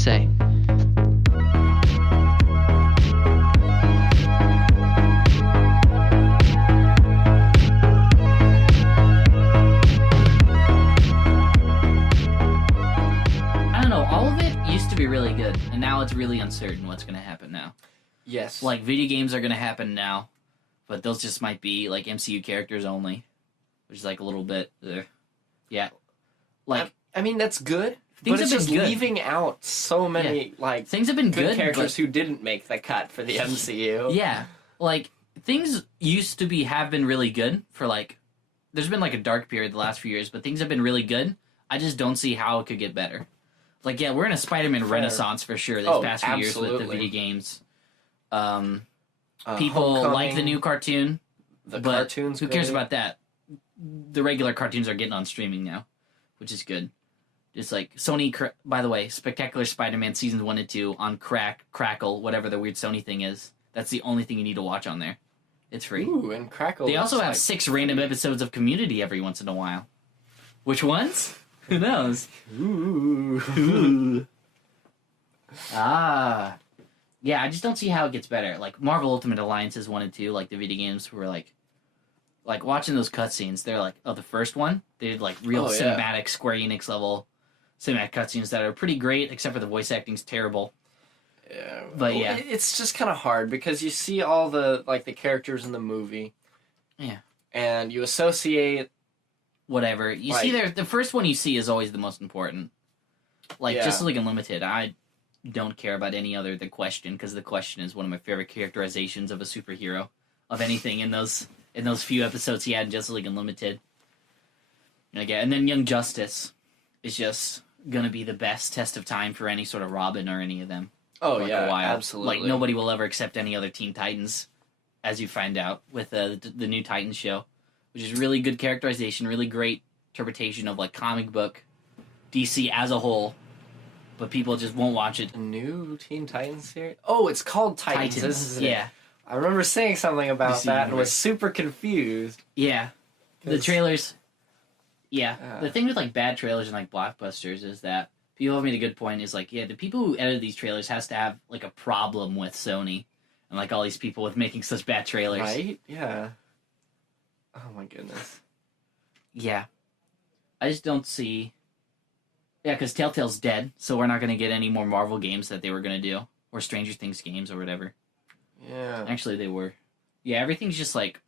say. I don't know, all of it used to be really good, and now it's really uncertain what's going to happen now. Yes. Like, video games are going to happen now, but those just might be, like, MCU characters only, which is, like, a little bit, yeah. Like, I mean, that's good, things but it's have just been good. leaving out so many, like, things have been good good, characters but, who didn't make the cut for the MCU. yeah, like, things used to have been really good for, like, there's been, like, a dark period the last few years, but things have been really good. I just don't see how it could get better. Like, yeah, we're in a Spider-Man renaissance for sure this past few years with the video games. People like the new cartoon, The but cartoon's who cares great. about that? The regular cartoons are getting on streaming now, which is good. Just like Sony, by the way, Spectacular Spider-Man Seasons 1 and 2 on Crackle, whatever the weird Sony thing is. That's the only thing you need to watch on there. It's free. Ooh, and Crackle. They also is, have like, 6 random episodes of Community every once in a while. Which ones? Who knows? Ooh. Ah. Yeah, I just don't see how it gets better. Like, Marvel Ultimate Alliances 1 and 2, like, the video games were, like, watching those cutscenes, they're like, the first one, they did, like, real cinematic Square Enix level cinematic cutscenes that are pretty great, except for the voice acting's terrible. Yeah. But, yeah. It's just kind of hard, because you see all the, like, the characters in the movie. Yeah. And you associate... Whatever. You like, see the first one you see is always the most important. Like, Yeah. Justice League Unlimited, I don't care about any other The Question, because The Question is one of my favorite characterizations of a superhero, of anything in those few episodes he had in Justice League Unlimited. And then Young Justice is just gonna be the best test of time for any sort of Robin or any of them. Oh, for, like, yeah, a while. absolutely. Like, nobody will ever accept any other Teen Titans, as you find out with the new Titans show, which is really good characterization, really great interpretation of, like, comic book DC as a whole, but people just won't watch it. A new Teen Titans series? Oh, it's called Titans. Isn't it? Yeah. I remember saying something about DC that and universe. was super confused. Yeah. The 'Cause- trailers. Yeah. Yeah. The thing with, like, bad trailers and, like, blockbusters is that people have made a good point is, like, yeah, the people who edit these trailers has to have, like, a problem with Sony and, like, all these people with making such bad trailers. Right? Yeah. Oh my goodness. Yeah. I just don't see... Yeah, because Telltale's dead, so we're not going to get any more Marvel games that they were going to do. Or Stranger Things games or whatever. Yeah. Actually, they were. Yeah, everything's just, like,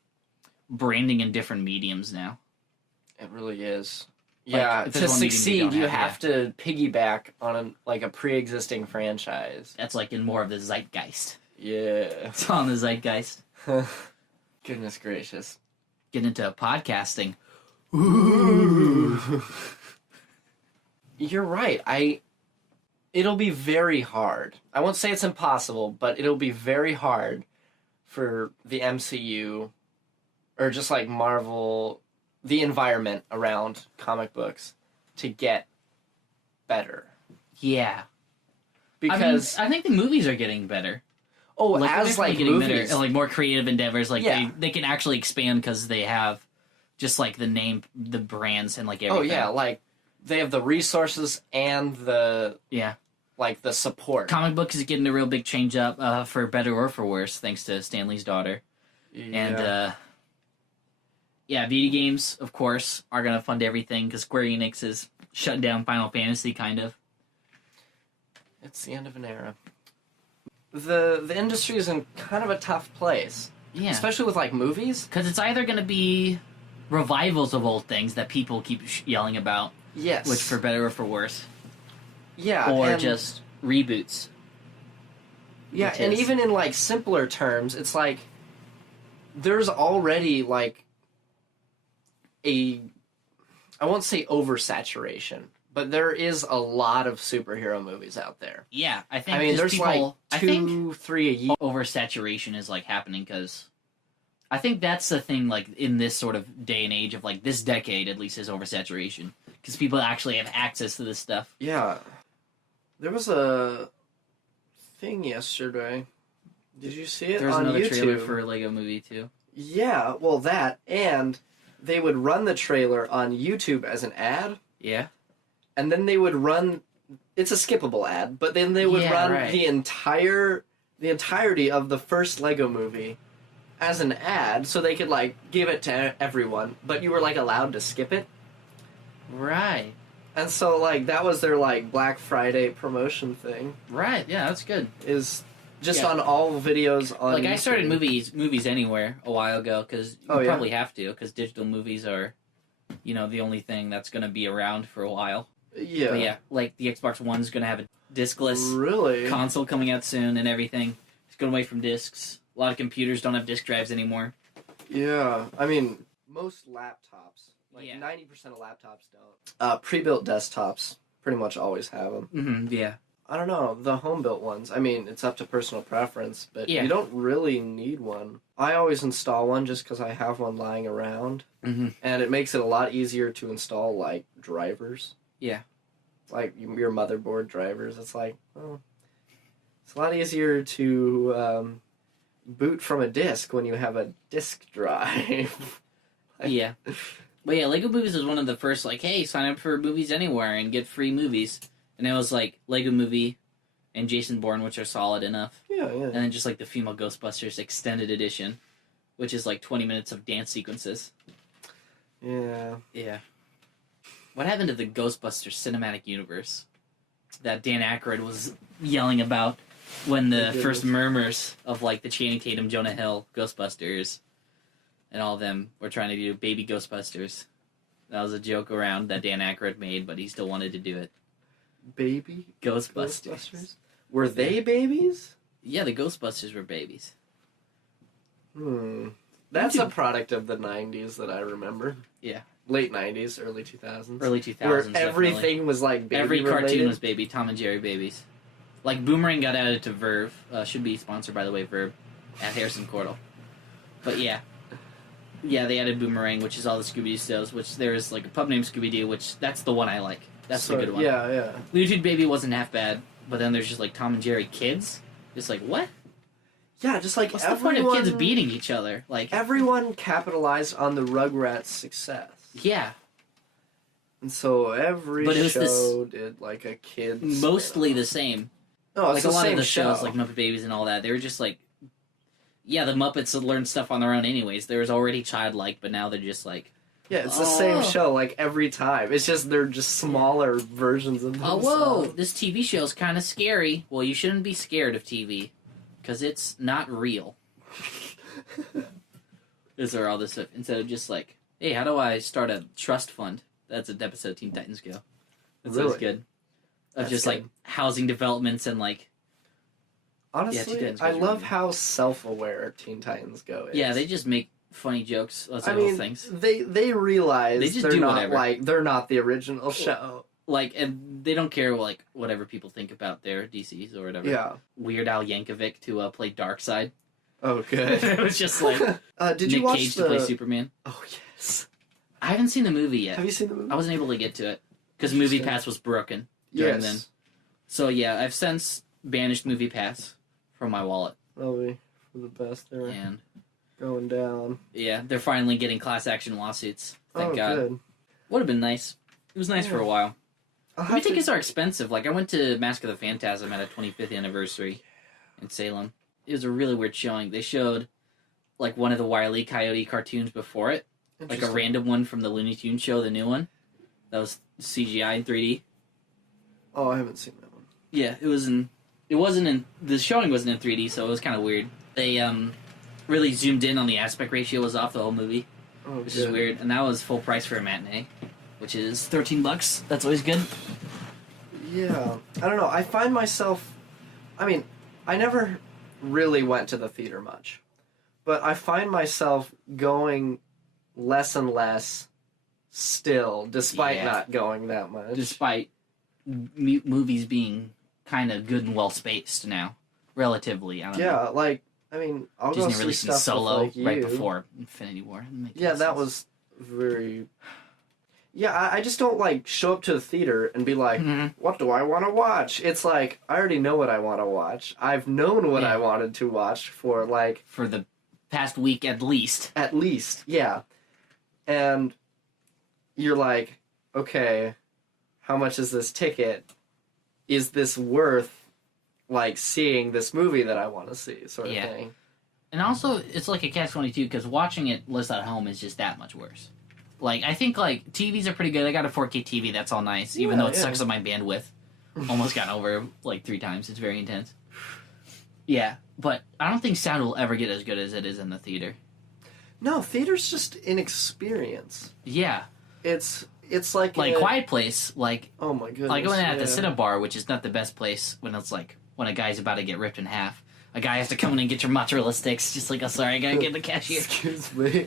branding in different mediums now. It really is. Like, Yeah, if to there's one medium you succeed, don't you have, have to piggyback on a pre-existing franchise. That's, like, in more of the zeitgeist. Yeah. It's all in the zeitgeist. Goodness gracious. Get into podcasting. Ooh. You're right. It'll be very hard. I won't say it's impossible, but it'll be very hard for the MCU, or just like Marvel, the environment around comic books, to get better. Yeah. Because I think the movies are getting better. oh, Like, as they're like getting movies, better, and, like, more creative endeavors. Like, Yeah. they can actually expand because they have just, like, the name, the brands, and, like, everything. oh yeah, like they have the resources and the Yeah. like the support. Comic books is getting a real big change up, for better or for worse, thanks to Stanley's daughter. And, yeah, video games, of course, are going to fund everything because Square Enix is shutting down Final Fantasy, kind of. It's the end of an era. The industry is in kind of a tough place. Yeah. Especially with, like, movies. Because it's either going to be revivals of old things that people keep yelling about, Yes. which for better or for worse, yeah, or and, just reboots. yeah, which and is- even in, like, simpler terms, it's like there's already, like, I won't say oversaturation, but there is a lot of superhero movies out there. Yeah, I think I mean, just there's people, like I think 2-3 a year. oversaturation is, like, happening because I think that's the thing, like, in this sort of day and age of, like, this decade at least, is oversaturation because people actually have access to this stuff. Yeah. There was a thing yesterday. Did you see it There's on another YouTube? trailer for a Lego movie too. Yeah, well, that, and they would run the trailer on YouTube as an ad, Yeah. and then they would run it's a skippable ad, but then they would run the entirety of the first Lego movie as an ad, so they could like give it to everyone, but you were like allowed to skip it. Right. And so like that was their like Black Friday promotion thing. Right. Yeah, that's good. Is just on all videos on. Like YouTube. I started movies anywhere a while ago because you probably have to because digital movies are, the only thing that's going to be around for a while. Yeah. But yeah, like the Xbox One's going to have a discless console coming out soon and everything. It's going away from discs. A lot of computers don't have disk drives anymore. Yeah, I mean, most laptops, like 90% of laptops don't. Pre-built desktops pretty much always have them. Mm-hmm, yeah. I don't know, the home-built ones, I mean, it's up to personal preference, but you don't really need one. I always install one just because I have one lying around, and it makes it a lot easier to install, like, drivers. Yeah. Like, your motherboard drivers, it's like, it's a lot easier to boot from a disk when you have a disk drive. Yeah. But yeah, Lego Movies was one of the first, like, hey, sign up for Movies Anywhere and get free movies. And it was, like, Lego Movie and Jason Bourne, which are solid enough. Yeah. And then just, like, the Female Ghostbusters Extended Edition, which is, like, 20 minutes of dance sequences. Yeah. Yeah. What happened to the Ghostbusters cinematic universe that Dan Aykroyd was yelling about when the first murmurs of, like, the Channing Tatum, Jonah Hill Ghostbusters and all of them were trying to do baby Ghostbusters? That was a joke around that Dan Aykroyd made, but he still wanted to do it. Baby Ghostbusters. Were they babies? Yeah, the Ghostbusters were babies. That's a product of the 90s that I remember. Yeah. Late 90s, early 2000s. Early 2000s, where everything definitely. was like baby Every related. cartoon was baby. Tom and Jerry babies. Like, Boomerang got added to Verve. Should be sponsored, by the way, Verve. At Harrison Cordell. But yeah. Yeah, they added Boomerang, which is all the Scooby-Doo shows, which there's, like, a pub named Scooby-Doo, which that's the one I like. That's the good one. Yeah. Looney Tunes Baby wasn't half bad, but then there's just, like, Tom and Jerry Kids. Just like, what? Yeah, just like what's the point of kids beating each other? Like everyone capitalized on the Rugrats' success. Yeah. And so every show did like a kid's mostly the same. No, like it's a lot same of the show. shows, like Muppet Babies and all that, they were just like, yeah, the Muppets had learned stuff on their own anyways. They was already childlike, but now they're just like, yeah, it's the same show like every time. It's just they're just smaller versions of themselves. Oh, whoa, this TV show's kind of scary. Well, you shouldn't be scared of TV, because it's not real. Is there all this stuff instead of just like, hey, how do I start a trust fund? That's an episode of Teen Titans Go. That's always good. Of just like housing developments and like. Honestly, I love how self-aware Teen Titans Go is. Yeah, they just make funny jokes. Those little things. They realize they just they're do not whatever. like they're not the original show. Like, and they don't care like whatever people think about their DCs or whatever. Yeah. Weird Al Yankovic to play Darkseid. Oh, good. It was just like did Nick you watch Cage to play Superman. Oh yes. I haven't seen the movie yet. Have you seen the movie? I wasn't able to get to it because Movie Pass was broken during then. So yeah, I've since banished Movie Pass from my wallet. Probably for the best. They're and going down. Yeah, they're finally getting class action lawsuits. Thank God. Good. Would have been nice. It was nice for a while. Movie tickets are expensive. Like, I went to Mask of the Phantasm at a 25th anniversary in Salem. It was a really weird showing. They showed, like, one of the Wile E. Coyote cartoons before it. Like, a random one from the Looney Tunes show, the new one. That was CGI in 3D. Oh, I haven't seen that one. Yeah, the showing wasn't in 3D, so it was kind of weird. They, really zoomed in on the aspect ratio was off the whole movie. Which is weird. And that was full price for a matinee. Which is $13. That's always good. Yeah. I don't know. I find myself... I mean, I never really went to the theater much. But I find myself going less and less still, despite not going that much. Despite movies being kind of good and well-spaced now. Relatively, I don't know. Yeah, like, I mean, I'll Disney go see releasing stuff Solo with, like, right you. before Infinity War. Yeah, that was very... Yeah, I just don't, like, show up to the theater and be like, what do I want to watch? It's like, I already know what I want to watch. I've known what I wanted to watch for, like... For the past week, at least. At least, yeah. And you're like, okay, how much is this ticket? is this worth, like, seeing this movie that I want to see, sort of thing. And also, it's like a catch-22, because watching it list at home is just that much worse. Like, I think, like, TVs are pretty good. I got a 4K TV, that's all nice, even though it sucks on my bandwidth. Almost got over, like, 3 times. It's very intense. Yeah, but I don't think sound will ever get as good as it is in the theater. No, theater's just an experience. Yeah. It's like Quiet Place, like... Oh my goodness. Like, going at the Cinebar, which is not the best place when it's, like, when a guy's about to get ripped in half. A guy has to come in and get your mozzarella sticks, just like, oh, sorry, I gotta get the cashier. Excuse me.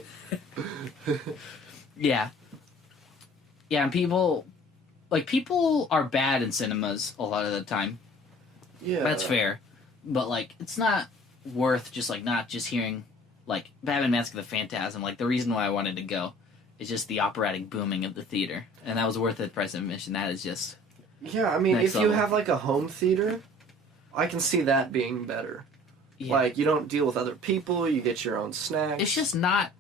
Yeah. Yeah, and people are bad in cinemas a lot of the time. Yeah. That's fair. But, like, it's not worth just, like, not just hearing, like, Batman Mask of the Phantasm. Like, the reason why I wanted to go is just the operatic booming of the theater. And that was worth the price of admission. That is just... Yeah, I mean, if level. you have, like, a home theater, I can see that being better. Yeah. Like, you don't deal with other people, you get your own snacks. It's just not...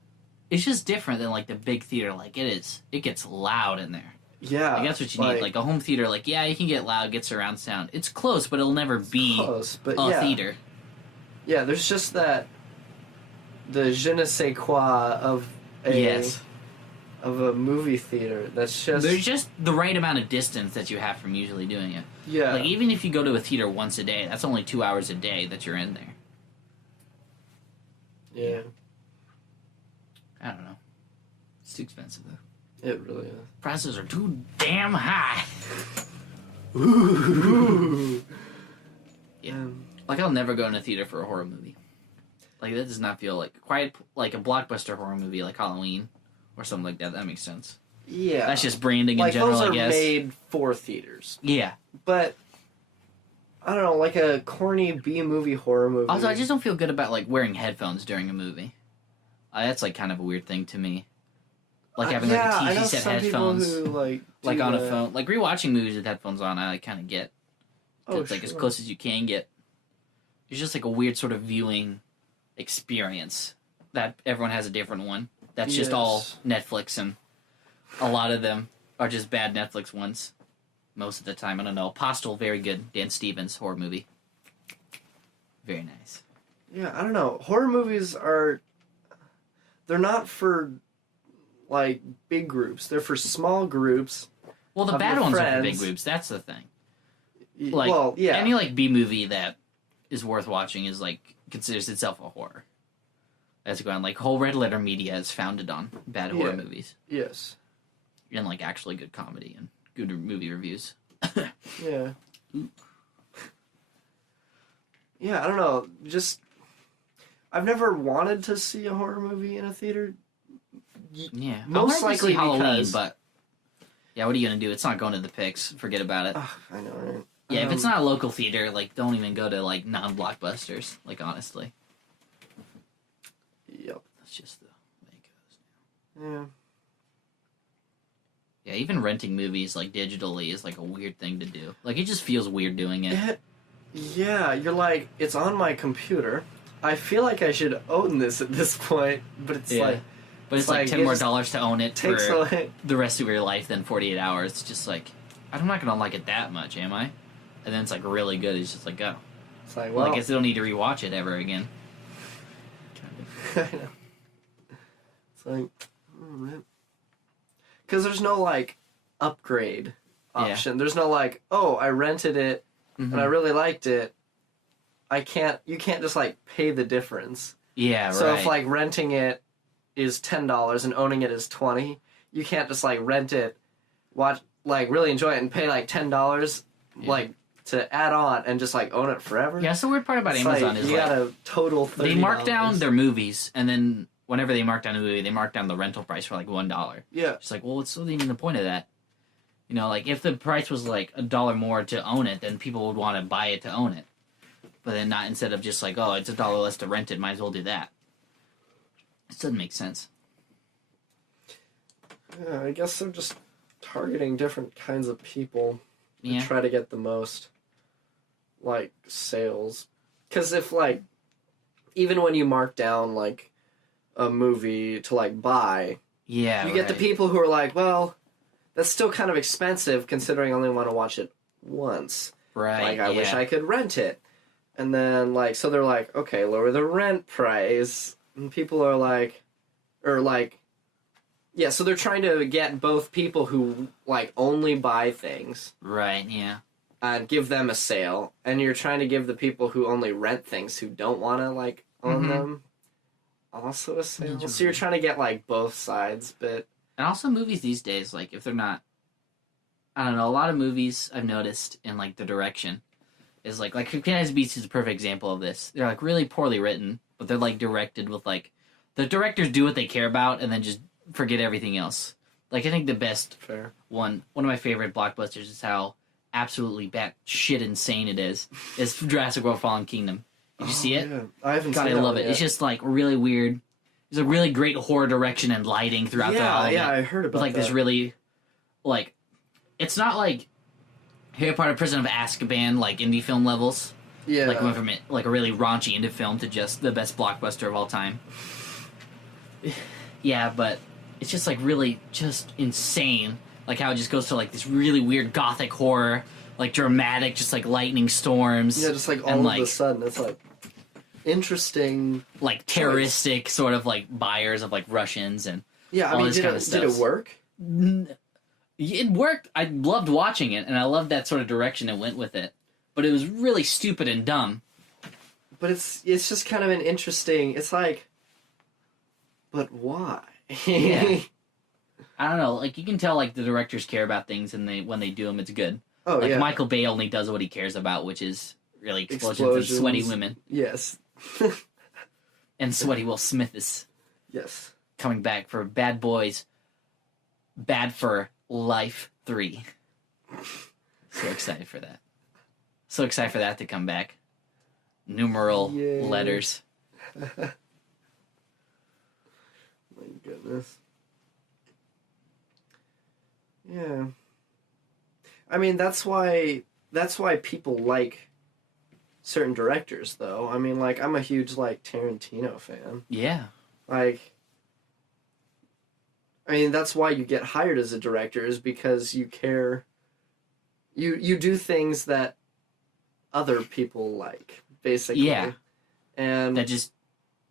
It's just different than, like, the big theater. Like, it is. It gets loud in there. Yeah. Like, that's what you need. Like, a home theater, like, yeah, you can get loud, get surround sound. It's close, but it'll never be close, but a theater. Yeah, there's just that... The je ne sais quoi of a movie theater. That's just... There's just the right amount of distance that you have from usually doing it. Yeah. Like, even if you go to a theater once a day, that's only 2 hours a day that you're in there. Yeah. I don't know. It's too expensive, though. It really is. Prices are too damn high. Ooh. Yeah. Like, I'll never go in a theater for a horror movie. Like, that does not feel like like a blockbuster horror movie like Halloween or something like that. That makes sense. Yeah. That's just branding like, in general, those are I guess. made for theaters. Yeah. But, I don't know, like a corny B-movie horror movie. Also, I just don't feel good about, like, wearing headphones during a movie. That's, like, kind of a weird thing to me. Like, having, like, a TV set headphones. Who, like, on a phone. Like, rewatching movies with headphones on, I, like, kind of get. It's, like, as close as you can get. It's just, like, a weird sort of viewing experience. That everyone has a different one. That's just all Netflix, and a lot of them are just bad Netflix ones. Most of the time, I don't know. Apostle, very good. Dan Stevens, horror movie. Very nice. Yeah, I don't know. Horror movies are... They're not for, like, big groups. They're for small groups. Well, the bad ones are for big groups. That's the thing. Like, well, yeah. Any, like, B-movie that is worth watching is, like, considers itself a horror. That's going on. Like, whole Red Letter Media is founded on bad horror movies. Yes. And, like, actually good comedy and good movie reviews. Yeah. Yeah, I don't know. Just... I've never wanted to see a horror movie in a theater. Yeah. Most likely Halloween, because... but... Yeah, what are you going to do? It's not going to the Pix. Forget about it. I know, right? Yeah, if it's not a local theater, like, don't even go to, like, non-blockbusters. Like, honestly. Yep. That's just the way it goes. Yeah. Yeah, even renting movies, like, digitally is, like, a weird thing to do. Like, it just feels weird doing it. Yeah, you're like, it's on my computer. I feel like I should own this at this point, but it's like... But it's like $10 more to own it for like... the rest of your life than 48 hours. It's just like, I'm not going to like it that much, am I? And then it's like really good. It's just like, oh. It's like, well... I guess I don't need to rewatch it ever again. I know. It's like, oh, man. Because there's no, like, upgrade option. Yeah. There's no, like, oh, I rented it, and I really liked it. You can't just, like, pay the difference. Yeah, right. So if, like, renting it is $10 and owning it is $20, you can't just, like, rent it, watch, like, really enjoy it and pay, like, $10, like, to add on and just, like, own it forever. Yeah, that's the weird part about Amazon like, is, you like... got a total $30. They mark down their movies, and then whenever they mark down a movie, they mark down the rental price for, like, $1. Yeah. It's like, well, what's still even the point of that? You know, like, if the price was, like, $1 more to own it, then people would want to buy it to own it. But then not instead of just like, oh, it's $1 less to rent it, might as well do that. This doesn't make sense. Yeah, I guess they're just targeting different kinds of people to try to get the most, like, sales. Because if, like, even when you mark down, like, a movie to, like, buy, you get the people who are like, well, that's still kind of expensive considering I only want to watch it once. Right. Like, I wish I could rent it. And then, like, so they're like, okay, lower the rent price. And people are like, yeah, so they're trying to get both people who, like, only buy things. Right, yeah. And give them a sale. And you're trying to give the people who only rent things, who don't want to, like, own them, also a sale. So you're trying to get, like, both sides, but... And also movies these days, like, if they're not... I don't know, a lot of movies I've noticed in, like, the direction is, like Canada's Beast is a perfect example of this. They're, like, really poorly written, but they're, like, directed with, like... The directors do what they care about and then just forget everything else. Like, I think the best one of my favorite blockbusters is how absolutely batshit insane it is Jurassic World Fallen Kingdom. Did you see it? Yeah. I haven't seen it. God, I love it. Yet. It's just, like, really weird. There's a really great horror direction and lighting throughout the whole Yeah, I heard about like, that. This really, like... It's not like Harry Potter Prison of Azkaban, like, indie film levels. Yeah. Like, went from, like, a really raunchy indie film to just the best blockbuster of all time. Yeah, but it's just, like, really just insane. Like, how it just goes to, like, this really weird gothic horror, like, dramatic, just, like, lightning storms. Yeah, just, like, all of a sudden, it's, like, interesting... Like, terroristic sort of, like, Byers of, like, Russians and all this kind of stuff. Did it work? It worked. I loved watching it, and I loved that sort of direction it went with it. But it was really stupid and dumb. But it's just kind of an interesting... It's like... But why? Yeah. I don't know. Like, you can tell, like, the directors care about things, and when they do them, it's good. Oh, like, yeah. Michael Bay only does what he cares about, which is really explosions and sweaty women. Yes. And sweaty Will Smith is... Yes. Coming back for Bad Boys, Bad for Life 3. So excited for that. So excited for that to come back. Numeral letters. My goodness. Yeah. I mean, that's why people like certain directors, though. I mean, like, I'm a huge, like, Tarantino fan. Yeah. Like, I mean, that's why you get hired as a director, is because you care. You do things that other people like, basically. Yeah. And that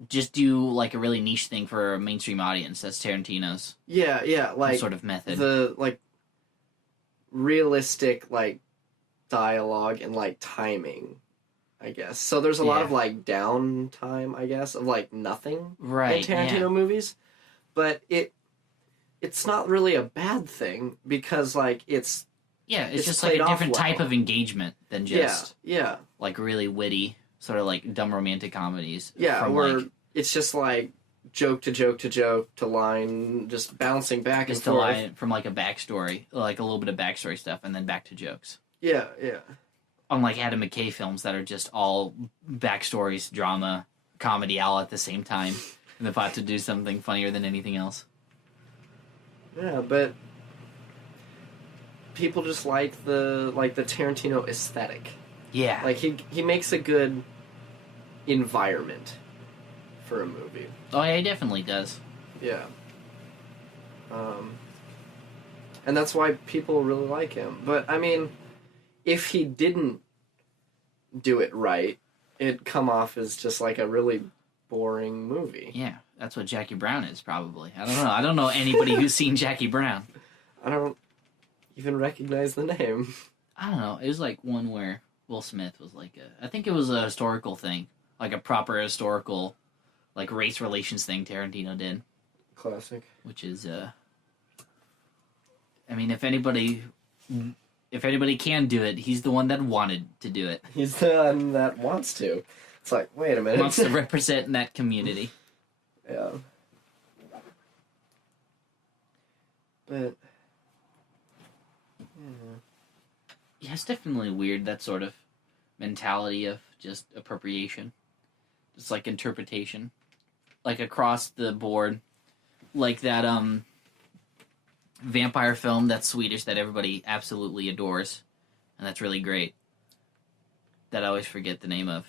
just do, like, a really niche thing for a mainstream audience. That's Tarantino's. Yeah, like sort of method. The, like, realistic, like, dialogue and, like, timing, I guess. So there's a lot of, like, downtime, I guess, of, like, nothing in Tarantino movies. But it's not really a bad thing, because, like, it's just like a different type of engagement than just yeah like really witty sort of like dumb romantic comedies. Yeah, from, where like, it's just like joke to joke to joke to line, just bouncing back and forth. Line from like a backstory, like a little bit of backstory stuff, and then back to jokes. Yeah. Unlike Adam McKay films that are just all backstories, drama, comedy all at the same time, and they're about to do something funnier than anything else. Yeah, but people just like the Tarantino aesthetic. Yeah. Like, he makes a good environment for a movie. Oh, yeah, he definitely does. Yeah. And that's why people really like him. But, I mean, if he didn't do it right, it'd come off as just, like, a really boring movie. Yeah, that's what Jackie Brown is, probably. I don't know. I don't know anybody who's seen Jackie Brown. I don't even recognize the name. I don't know. It was like one where Will Smith was like I think it was a historical thing. Like a proper historical, like, race relations thing Tarantino did. Classic. Which is, I mean, if anybody can do it, he's the one that wanted to do it. He's the one that wants to. It's like, wait a minute. Wants to represent that community. Yeah. But... Yeah, it's definitely weird, that sort of mentality of just appropriation. Just, like, interpretation. Like, across the board. Like that, vampire film that's Swedish that everybody absolutely adores. And that's really great. That I always forget the name of.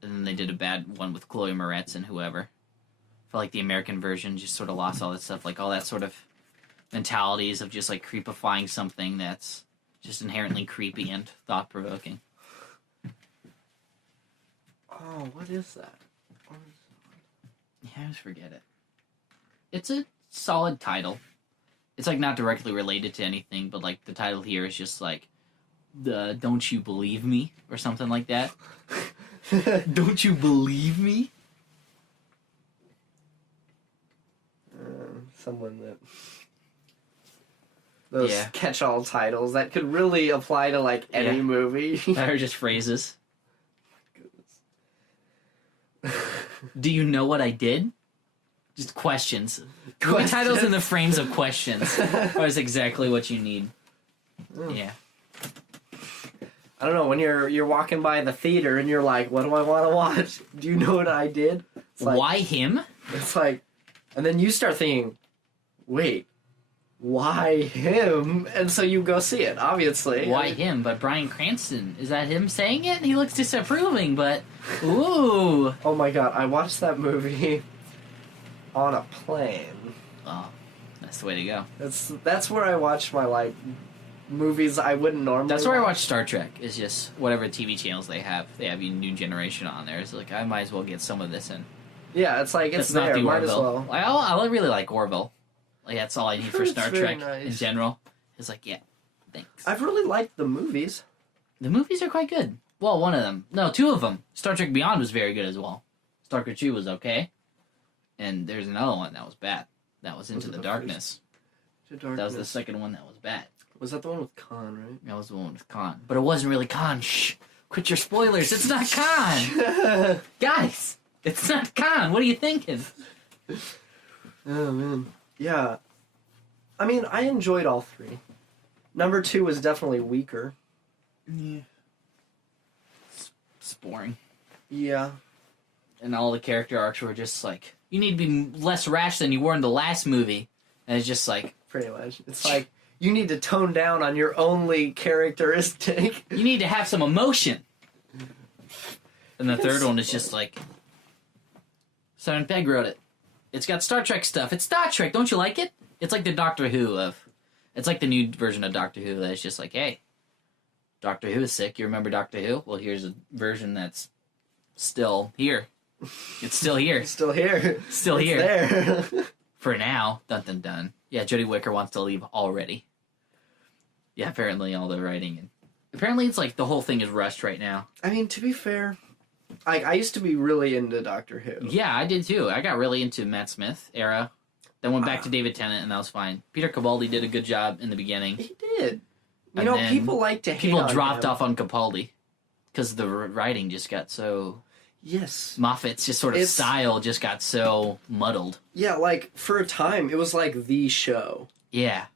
And then they did a bad one with Chloe Moretz and whoever. I feel like the American version just sort of lost all that stuff. Like, all that sort of mentalities of just, like, creepifying something that's just inherently creepy and thought-provoking. what is that? Yeah, I just forget it. It's a solid title. It's like not directly related to anything, but like the title here is just like the "Don't You Believe Me" or something like that. Don't you believe me? Someone that those catch-all titles that could really apply to like any movie. That are just phrases. Do you know what I did? Just questions. Movie titles in the frames of questions are exactly what you need. Oh. Yeah. I don't know, when you're walking by the theater and you're like, what do I want to watch? Do you know what I did? It's like, why him? It's like, and then you start thinking, wait, why him? And so you go see it, obviously. Why him? But Bryan Cranston, is that him saying it? He looks disapproving, but ooh. Oh my god, I watched that movie on a plane. Oh, that's the way to go. That's where I watch my, like, movies I wouldn't normally That's where I watch Star Trek, is just whatever TV channels they have. They have a New Generation on there. It's like, I might as well get some of this in. Yeah, it's like, it's Let's there, not do might as Orville. well. I really like Orville. Like, that's all I need for Star Trek nice. in general. It's like, yeah, thanks. I've really liked the movies. The movies are quite good. Well, one of them. No, two of them. Star Trek Beyond was very good as well. Star Trek 2 was okay. And there's another one that was bad. That was Into the Darkness. That was the second one that was bad. Was that the one with Khan, right? That was the one with Khan. But it wasn't really Khan. Shh. Quit your spoilers. It's not Khan. Guys, it's not Khan. What are you thinking? Oh, man. Yeah. I mean, I enjoyed all three. Number 2 was definitely weaker. Yeah. It's boring. Yeah. And all the character arcs were just like, you need to be less rash than you were in the last movie. And it's just like... Pretty much. It's like, you need to tone down on your only characteristic. You need to have some emotion. And the third one is just like... Simon Pegg wrote it. It's got Star Trek stuff. It's Star Trek. Don't you like it? It's like the Doctor Who of... It's like the new version of Doctor Who that's just like, hey, Doctor Who is sick. You remember Doctor Who? Well, here's a version that's still here. It's still here. Still here. Still it's here. There. For now. Dun dun dun. Yeah, Jodie Whittaker wants to leave already. Yeah, apparently all the writing. And apparently it's like the whole thing is rushed right now. I mean, to be fair, I used to be really into Doctor Who. Yeah, I did too. I got really into Matt Smith era. Then went back to David Tennant, and that was fine. Peter Capaldi did a good job in the beginning. He did. You know, people like to hate people on dropped him. off on Capaldi because the writing just got so... Yes. Moffat's just sort of style just got so muddled. Yeah, like, for a time, it was like the show. Yeah.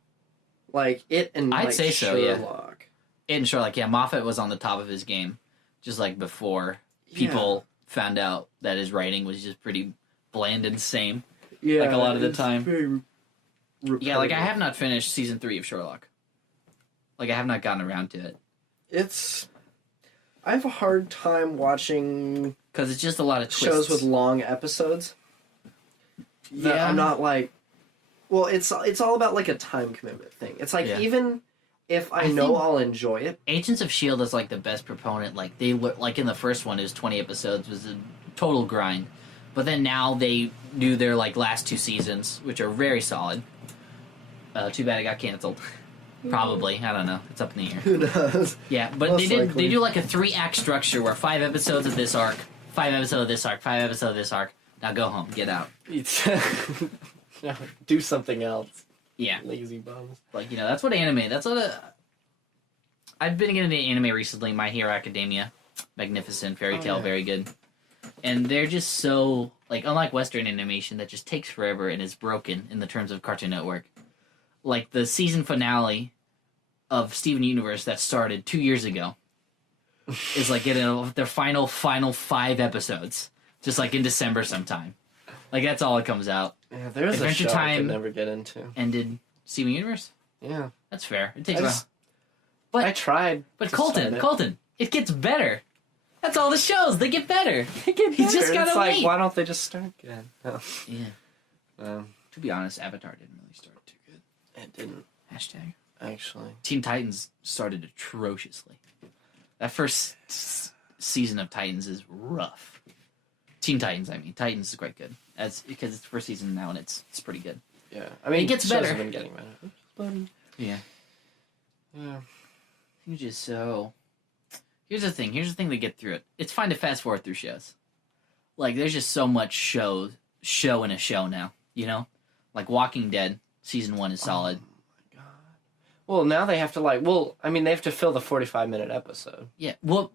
Like, it and I'd like say so, Sherlock. Yeah. It and Sherlock, yeah. Moffat was on the top of his game. Just like before people found out that his writing was just pretty bland and same. Yeah. Like a lot of the time. Very yeah, like I have not finished season 3 of Sherlock. Like I have not gotten around to it. I have a hard time watching... Because it's just a lot of twists. Shows with long episodes. Yeah. I'm not like... Well, it's all about like a time commitment thing. It's like even if I know I'll enjoy it... Agents of S.H.I.E.L.D. is like the best proponent. Like they like in the first one, it was 20 episodes. It was a total grind. But then now they do their like last 2 seasons, which are very solid. Too bad it got canceled. Probably. I don't know. It's up in the air. Who knows? Yeah, but they do like a 3-act structure where 5 episodes of this arc, 5 episodes of this arc, 5 episodes of this arc. Now go home. Get out. Do something else. Yeah. Lazy bums. Like, you know, that's what anime... That's what I've been getting into anime recently. My Hero Academia. Magnificent. Fairy Tail. Very good. And they're just so... Like, unlike Western animation that just takes forever and is broken in the terms of Cartoon Network. Like, the season finale of Steven Universe that started 2 years ago is, like, getting their final 5 episodes. Just, like, in December sometime. Like, that's all it comes out. Yeah, there's Adventure a show Time I could never get into. Ended Steven Universe? Yeah. That's fair. It takes a while. But I tried. But Colton, it gets better. That's all the shows. They get better. They get better. You just gotta wait. Like, why don't they just start again? Oh. Yeah. To be honest, Avatar didn't really start too good. It didn't. Hashtag. Actually. Teen Titans started atrociously. That first season of Titans is rough. Teen Titans. I mean, Titans is quite good. That's because it's first season now, and it's pretty good. Yeah, I mean, it gets shows better. Have been getting better. Yeah. Yeah. You just so. Here's the thing to get through it. It's fine to fast forward through shows. Like, there's just so much show in a show now, you know? Like, Walking Dead, season 1 is solid. Oh my god. Well, now they have to, they have to fill the 45-minute episode. Yeah, well,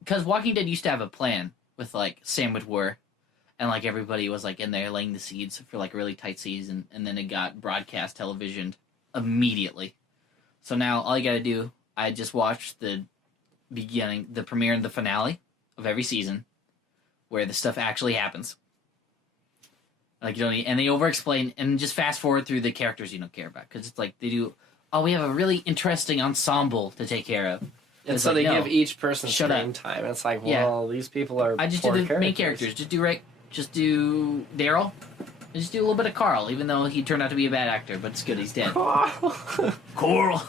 because Walking Dead used to have a plan with, like, Sam Witwer, and, like, everybody was, like, in there laying the seeds for, like, a really tight season, and then it got broadcast televisioned immediately. So now, all you gotta do, I just watched the premiere and the finale of every season, where the stuff actually happens. Like, you don't need, and they over-explain, and just fast-forward through the characters you don't care about, because it's like, they do, we have a really interesting ensemble to take care of. And so they give each person screen time, and it's like, well, these people are I just do the main characters. Just do Daryl, and just do a little bit of Carl, even though he turned out to be a bad actor, but it's good, he's dead. Carl!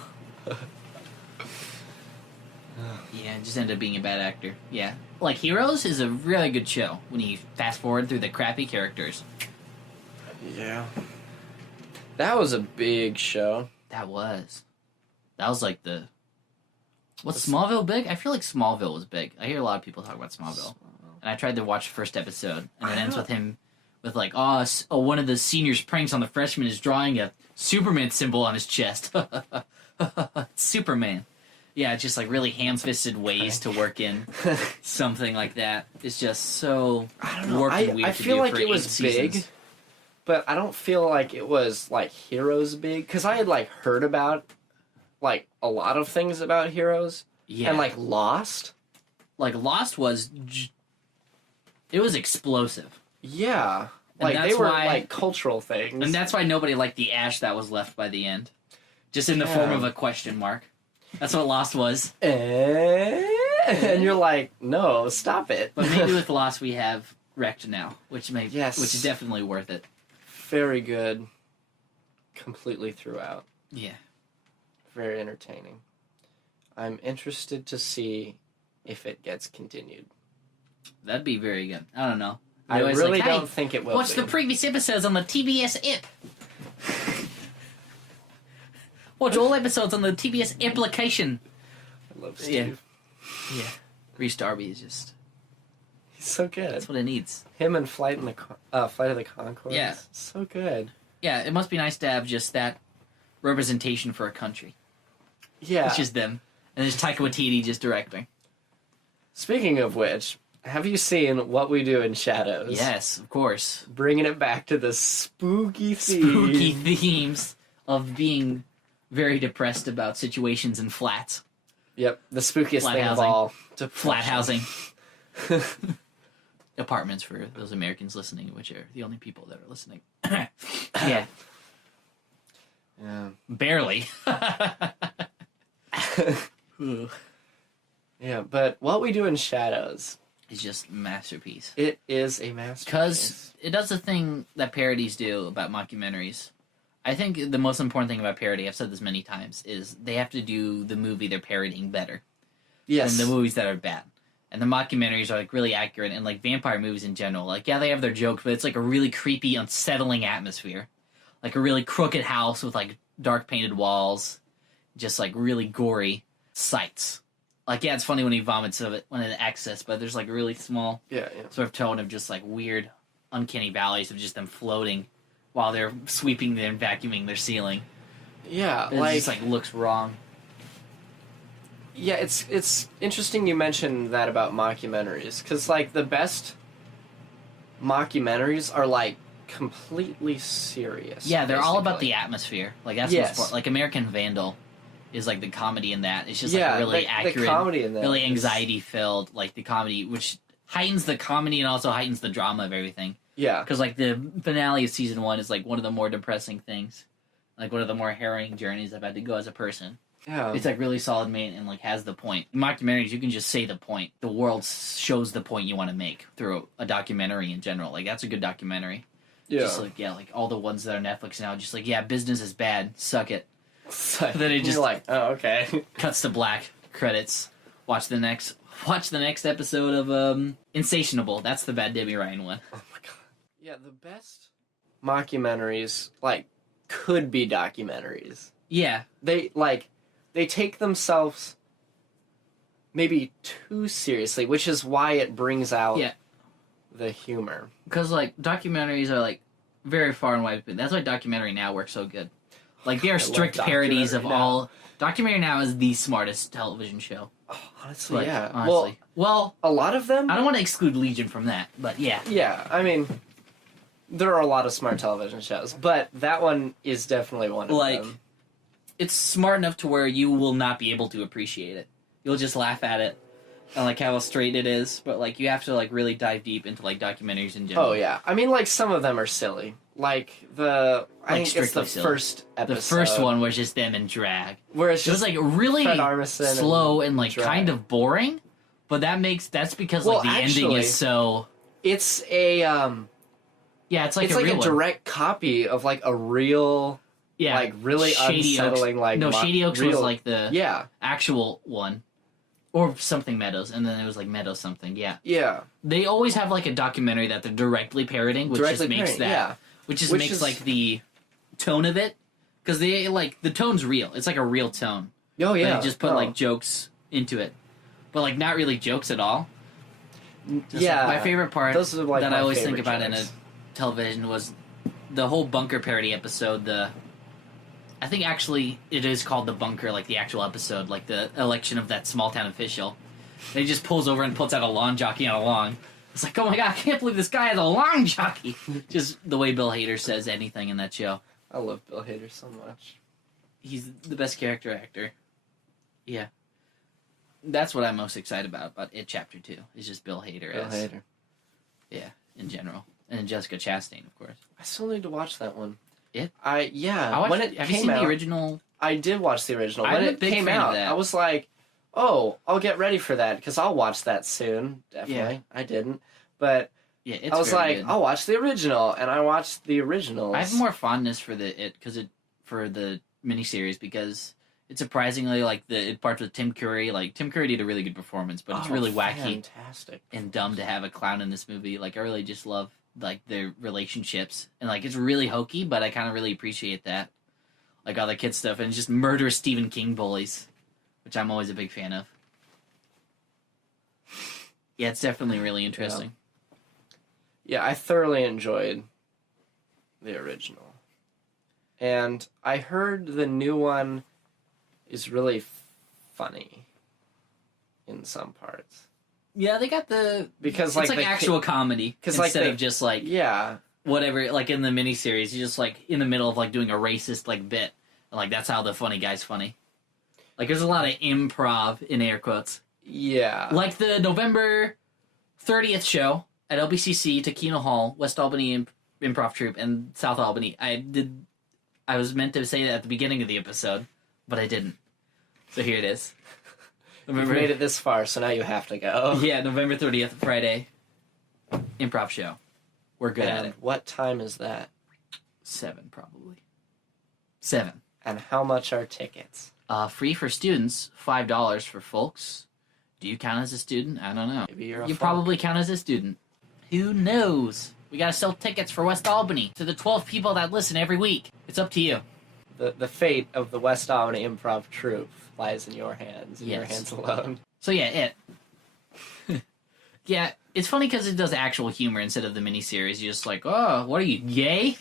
Yeah, just ended up being a bad actor. Yeah. Like, Heroes is a really good show when you fast forward through the crappy characters. Yeah. That was a big show. That was like the... Was Smallville big? I feel like Smallville was big. I hear a lot of people talk about Smallville. And I tried to watch the first episode, and it ends with him with like, one of the seniors' pranks on the freshman is drawing a Superman symbol on his chest. Superman. Yeah, it's just like really ham-fisted ways to work in something like that. It's just so warped and weird. I feel like it was big, but I don't feel like it was like Heroes big, because I had like heard about like a lot of things about Heroes. Yeah. And like Lost. Like Lost was it was explosive. Yeah. Like they were like cultural things. And that's why nobody liked the ash that was left by the end. Just in the form of a question mark. That's what Lost was. And you're like, no, stop it. But maybe with Lost we have Wrecked now, which is definitely worth it. Very good. Completely throughout. Yeah. Very entertaining. I'm interested to see if it gets continued. That'd be very good. I don't know. I really don't think it will. What's the previous episodes on the TBS IP? Watch all episodes on the TBS application. I love Steve. Yeah. Reese Darby is just... He's so good. That's what it needs. Him and Flight of the Conchords. Yeah. So good. Yeah, it must be nice to have just that representation for a country. Yeah. It's just them. And there's Taika Waititi just directing. Speaking of which, have you seen What We Do in Shadows? Yes, of course. Bringing it back to the spooky themes of being very depressed about situations in flats. Yep, the spookiest thing of all. Flat housing. Apartments for those Americans listening, which are the only people that are listening. Yeah. Yeah. Barely. Yeah, but What We Do in Shadows is just a masterpiece. It is a masterpiece. Because it does the thing that parodies do about mockumentaries. I think the most important thing about parody, I've said this many times, is they have to do the movie they're parodying better. Yes. Than the movies that are bad. And the mockumentaries are like really accurate, and like vampire movies in general. Like, yeah, they have their jokes, but it's like a really creepy, unsettling atmosphere. Like a really crooked house with like dark painted walls. Just like really gory sights. Like, yeah, it's funny when he vomits of it when in excess, but there's like a really small sort of tone of just like weird, uncanny valleys of just them floating while they're sweeping and vacuuming their ceiling. Yeah, it just like looks wrong. Yeah, it's interesting you mentioned that about mockumentaries, because like the best mockumentaries are like completely serious. Yeah, they're all about the atmosphere. Like that's what's important. Like American Vandal is like the comedy in that. It's just like really accurate, the comedy in that really anxiety filled. Like the comedy, which heightens the comedy and also heightens the drama of everything. Yeah, because like the finale of season 1 is like one of the more depressing things, like one of the more harrowing journeys I've had to go as a person. Yeah, it's like really solid made and like has the point. In mockumentaries, you can just say the point. The world shows the point you want to make through a documentary in general. Like that's a good documentary. Yeah, just like like all the ones that are Netflix now, just like business is bad, suck it. Then it just you're like, oh okay, cuts to black credits. Watch the next watch the next episode of Insatiable. That's the bad Debbie Ryan one. Oh my god. Yeah, the best mockumentaries, like, could be documentaries. Yeah. They take themselves maybe too seriously, which is why it brings out the humor. Because, like, documentaries are, like, very far and wide. That's why Documentary Now works so good. Like, they are strict parodies of all... Documentary Now is the smartest television show. Oh, honestly, like, yeah. Honestly. Well, a lot of them... I don't want to exclude Legion from that, but yeah. Yeah, I mean, there are a lot of smart television shows, but that one is definitely one of them. It's smart enough to where you will not be able to appreciate it. You'll just laugh at it and, like, how straight it is, but, like, you have to, like, really dive deep into, like, documentaries in general. Oh, yeah. I mean, like, some of them are silly. Like, I think it's the silly. First episode. The first one was just them in drag. Where it's just it was, like, really slow and, like, drag. kind of boring, but that's because, like, the ending is so... It's a, Yeah, it's like it's a like real a one. direct copy of, like, a real... Yeah. Like, really Shady unsettling, Oaks. like... No, Shady Oaks was, like, the actual one. Or something Meadows, and then it was, like, Meadows something, yeah. Yeah. They always have, like, a documentary that they're directly parodying, which just makes that... Yeah. Which makes, like, the tone of it. Because they, like, the tone's real. It's, like, a real tone. Oh, yeah. But they just put, like, jokes into it. But, like, not really jokes at all. Just, like, my favorite part those are, like, that my I always think favorite about jokes. in a television was the whole bunker parody episode. I think actually it is called The Bunker, like the actual episode, like the election of that small town official. And he just pulls over and puts out a lawn jockey on a lawn. It's like, oh my god, I can't believe this guy has a lawn jockey. Just the way Bill Hader says anything in that show. I love Bill Hader so much. He's the best character actor. Yeah. That's what I'm most excited about It Chapter 2. Is just Bill Hader. Bill Hader. Yeah, in general. And Jessica Chastain, of course. I still need to watch that one. It? When it have you came seen out, the original? I did watch the original. I'm When a it big came fan of out, that. I was like, oh, I'll get ready for that, because I'll watch that soon. Definitely. Yeah. I didn't. But Yeah, it's I was very like, good. I'll watch the original, and I watched the originals. I have more fondness for for the miniseries because it's surprisingly like it parts with Tim Curry. Like Tim Curry did a really good performance, but it's really wacky Fantastic. and dumb to have a clown in this movie. Like I really just love like their relationships and like it's really hokey, but I kind of really appreciate that. Like all the kid stuff and just murderous Stephen King bullies, which I'm always a big fan of. Yeah, it's definitely really interesting. Yeah, I thoroughly enjoyed the original. And I heard the new one is really funny in some parts. Yeah, they got Because it's like actual comedy instead of just like yeah, whatever. Like in the miniseries, you're just like in the middle of like doing a racist like bit, and like that's how the funny guy's funny. Like there's a lot of improv in air quotes. yeah, Like the November 30th show at LBCC, Taquino Hall, West Albany Improv Troupe, and South Albany. I was meant to say that at the beginning of the episode, but I didn't. So here it is. You've made it this far, so now you have to go. Yeah, November 30th, Friday, improv show. We're good at And it. what time is that? 7, probably. 7. And how much are tickets? Free for students, $5 for folks. Do you count as a student? I don't know. Maybe you're a You folk. probably count as a student. Who knows? We gotta sell tickets for West Albany to the 12 people that listen every week. It's up to you. The fate of the West Albany Improv Troupe lies in your hands, in your Yes. hands alone. So yeah, it. Yeah, it's funny because it does actual humor instead of the miniseries. You're just like, oh, what are you, gay?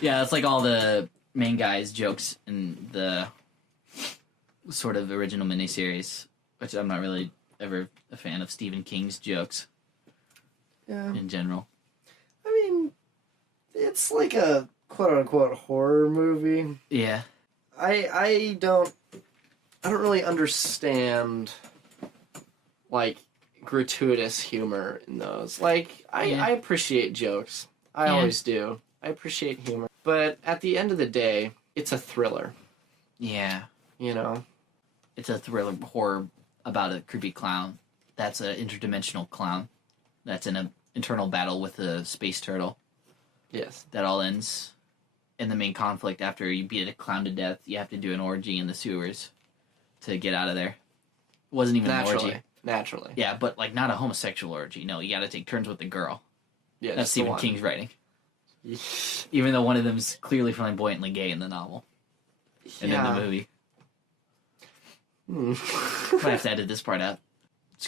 Yeah, it's like all the main guy's jokes in the sort of original miniseries, which I'm not really ever a fan of Stephen King's jokes Yeah. in general. I mean, it's like a quote-unquote horror movie. Yeah. I don't really understand, like, gratuitous humor in those. Like, I appreciate jokes. I always do. I appreciate humor. But at the end of the day, it's a thriller, Yeah. you know? It's a thriller horror about a creepy clown. That's an interdimensional clown. That's in an internal battle with a space turtle. Yes. That all ends in the main conflict. After you beat a clown to death, you have to do an orgy in the sewers to get out of there. It wasn't even an orgy. Naturally. Yeah, but like not a homosexual orgy. No, you got to take turns with the girl. Yeah, that's Stephen King's writing. Even though one of them's clearly flamboyantly gay in the novel. And in the movie. Might have to edit this part out.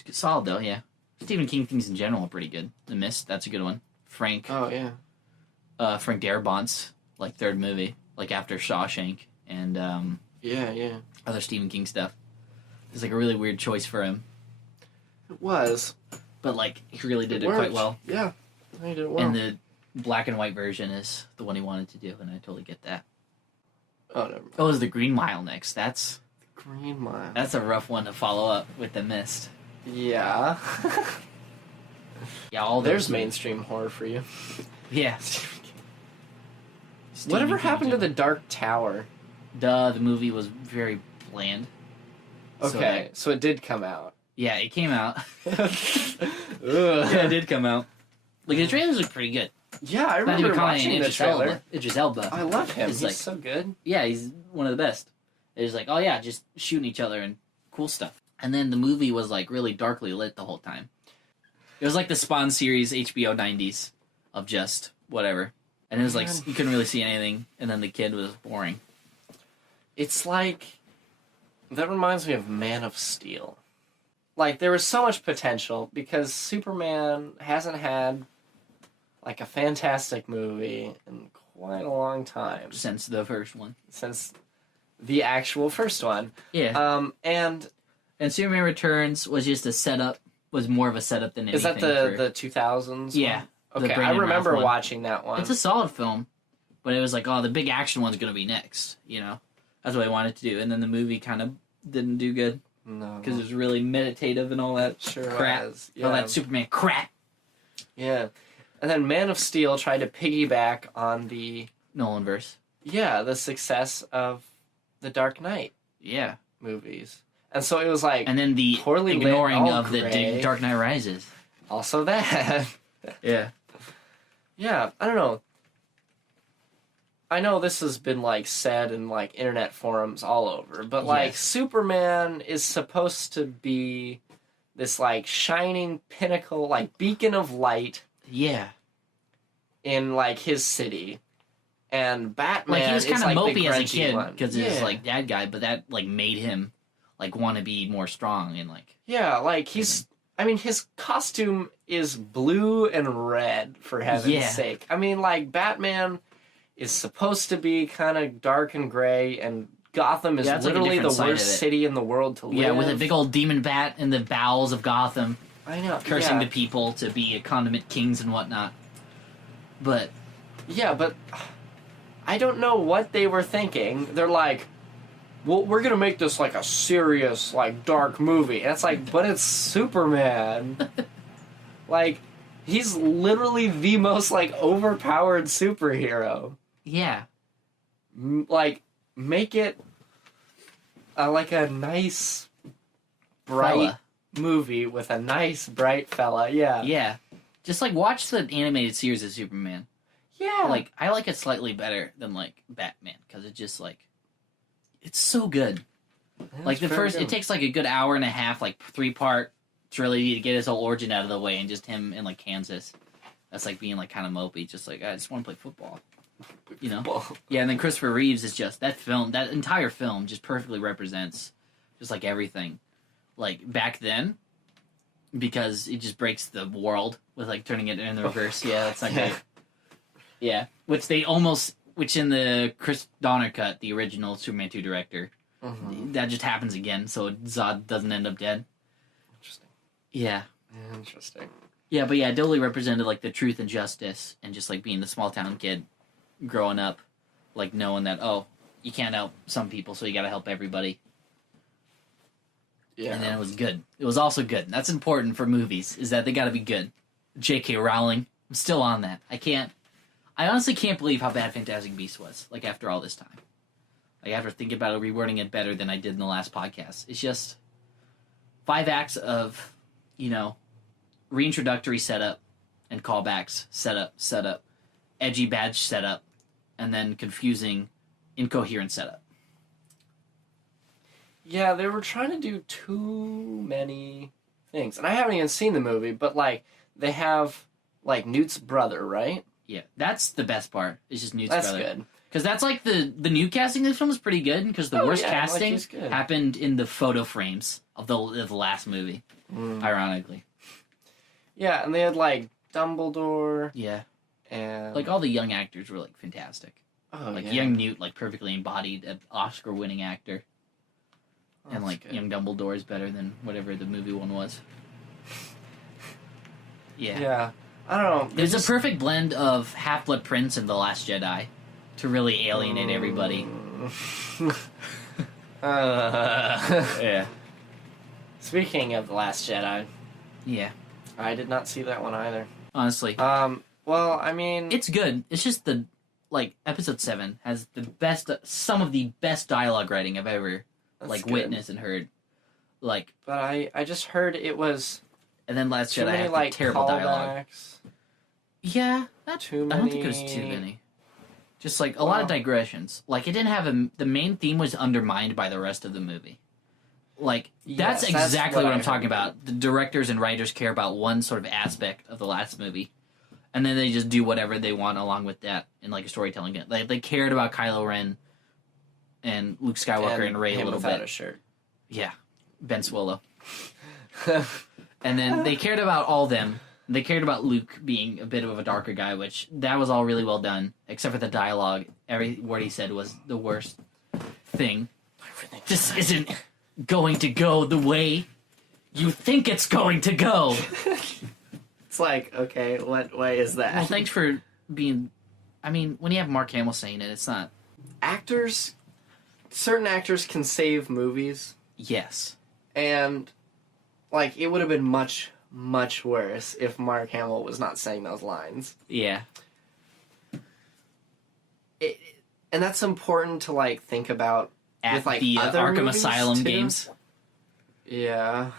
It's solid though, yeah. Stephen King things in general are pretty good. The Mist, that's a good one. Frank. Oh, yeah. Frank Darabont's, like, third movie. Like, after Shawshank and, Yeah. other Stephen King stuff. It's, like, a really weird choice for him. It was. But, like, he really did it quite well. Yeah. He did it well. And the black and white version is the one he wanted to do, and I totally get that. Oh, never mind. Oh, is the Green Mile next. That's... Green Mile. That's a rough one to follow up with The Mist. Yeah. Yeah, all there's mainstream horror for you. Yeah. Whatever happened to The Dark Tower? The movie was very bland. Okay, so it did come out. Yeah, it came out. Yeah, it did come out. Like, the trailers look pretty good. Yeah, I remember watching the trailer. Idris Elba. I love him. He's like, so good. Yeah, he's one of the best. It's like, oh yeah, just shooting each other and cool stuff. And then the movie was like really darkly lit the whole time. It was like the Spawn series HBO 90s of just whatever. And it was like, you couldn't really see anything, and then the kid was boring. It's like, that reminds me of Man of Steel. Like, there was so much potential, because Superman hasn't had, like, a fantastic movie in quite a long time. Since the first one. Since the actual first one. Yeah. And Superman Returns was just a setup, was more of a setup than anything. Is that the 2000s? Yeah. Okay, I remember watching that one. It's a solid film, but it was like, oh, the big action one's going to be next, you know? That's what I wanted to do. And then the movie kind of didn't do good. No. Because it was really meditative and all that crap. Was. Yeah. All that Superman crap. Yeah. And then Man of Steel tried to piggyback on the... Nolanverse. Yeah, the success of the Dark Knight. Yeah. Movies. And so it was like... And then the poorly ignoring of the Dark Knight Rises. Also that. Yeah. Yeah, I don't know. I know this has been, like, said in, like, internet forums all over, but, like, Superman is supposed to be this, like, shining pinnacle, like, beacon of light. Yeah. In, like, his city. And Batman like, he was kind of like, mopey as a kid, because he was, like, dad guy, but that, like, made him, like, want to be more strong and, like... Yeah, like, he's... I mean, his costume is blue and red, for heaven's sake. I mean, like, Batman is supposed to be kind of dark and gray, and Gotham is literally the worst city in the world to live. Yeah, with a big old demon bat in the bowels of Gotham. I know. Cursing the people to be condiment kings and whatnot. But... Yeah, but... I don't know what they were thinking. They're like... Well, we're gonna make this, like, a serious, like, dark movie. And it's like, but it's Superman. Like, he's literally the most, like, overpowered superhero. Yeah. Like, make it, like, a nice, bright movie with a nice, bright fella. Yeah. Yeah. Just, like, watch the animated series of Superman. Yeah. Like, I like it slightly better than, like, Batman. Because it's just, like... It's so good. Like, the first... It takes, like, a good hour and a half, like, 3-part trilogy to get his whole origin out of the way, and just him in, like, Kansas. That's, like, being, like, kind of mopey. Just, like, I just want to play football. You know? Yeah, and then Christopher Reeves is just... That entire film just perfectly represents just, like, everything. Like, back then, because it just breaks the world with, like, turning it in the reverse. Yeah, that's not great. Yeah. Which in the Chris Donner cut, the original Superman 2 director, that just happens again, so Zod doesn't end up dead. Interesting. Yeah. Interesting. Yeah, but yeah, totally represented, like, the truth and justice, and just, like, being the small-town kid growing up, like, knowing that, oh, you can't help some people, so you gotta help everybody. Yeah. And then it was good. It was also good. That's important for movies, is that they gotta be good. J.K. Rowling, I'm still on that. I honestly can't believe how bad Fantastic Beasts was, like, after all this time. Like, after thinking about it, rewording it better than I did in the last podcast. It's just 5 acts of, you know, reintroductory setup and callbacks, setup, edgy badge setup, and then confusing, incoherent setup. Yeah, they were trying to do too many things. And I haven't even seen the movie, but, like, they have, like, Newt's brother, right? Yeah, that's the best part. It's just Newt's That's brother. good. Because that's like the new casting of this film is pretty good. Because the worst yeah, like, casting he's good. happened in the photo frames of the last movie. Ironically. Yeah, and they had, like, Dumbledore Yeah. and... Like all the young actors were like fantastic. oh, Like yeah. young Newt, like perfectly embodied an Oscar-winning actor. Oh, And that's like good. young Dumbledore is better than whatever the movie one was. Yeah. Yeah. I don't know. There's a perfect blend of Half-Blood Prince and The Last Jedi to really alienate everybody. Yeah. Speaking of The Last Jedi, Yeah. I did not see that one either. Honestly. Well, I mean... It's good. It's just episode 7 has some of the best dialogue writing I've ever that's good. witnessed and heard. Like, But I just heard it was and then Last too Jedi many, had like, terrible dialogue. callbacks. Yeah, Too I don't think it was many- too many. Just like a lot of digressions. Like it didn't have the main theme was undermined by the rest of the movie. Like Yes, that's that's exactly what what I I'm talking heard. about. The directors and writers care about one sort of aspect of the last movie, and then they just do whatever they want along with that in like a storytelling. Like they cared about Kylo Ren and Luke Skywalker and Rey a him little without bit. a shirt. Yeah, Ben Swallow. And then they cared about all them. They cared about Luke being a bit of a darker guy, which that was all really well done, except for the dialogue. Every word he said was the worst thing. This isn't going to go the way you think it's going to go. It's like, okay, what way is that? Well, thanks for being... I mean, when you have Mark Hamill saying it, it's not... Certain actors can save movies, Yes. and, like, it would have been much, much worse if Mark Hamill was not saying those lines. Yeah. And that's important to, like, think about At with, like, the other Arkham movies, Asylum too. games. Yeah.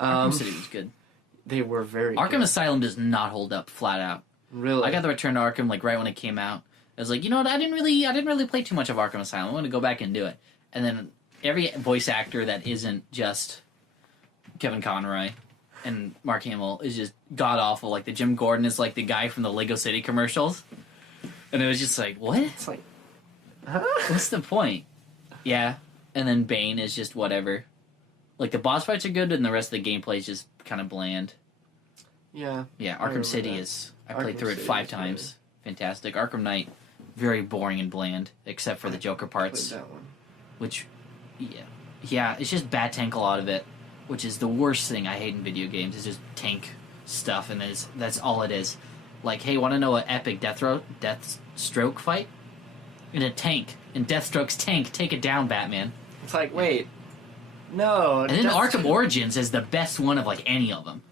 Arkham City was good. They were very Arkham good. Asylum does not hold up flat out. Really? I got the Return to Arkham like right when it came out. I was like, you know what? I didn't really play too much of Arkham Asylum. I'm going to go back and do it. And then every voice actor that isn't just Kevin Conroy and Mark Hamill is just god awful. Like the Jim Gordon is like the guy from the Lego City commercials, and it was just like, what? It's like, huh? What's the point? Yeah. And then Bane is just whatever. Like the boss fights are good, and the rest of the gameplay is just kind of bland. Yeah. Yeah, I remember Arkham City that. is. I played Arkham through it City 5 is times. Fantastic. Arkham Knight, very boring and bland, except for the Joker parts, Played that one. which, yeah, it's just bad tank a lot of it, which is the worst thing I hate in video games. Is just tank stuff, and that's all it is. Like, hey, want to know an epic Deathstroke fight? In a tank, in Deathstroke's tank, take it down, Batman. It's like, wait, no. And then Arkham Origins is the best one of like any of them.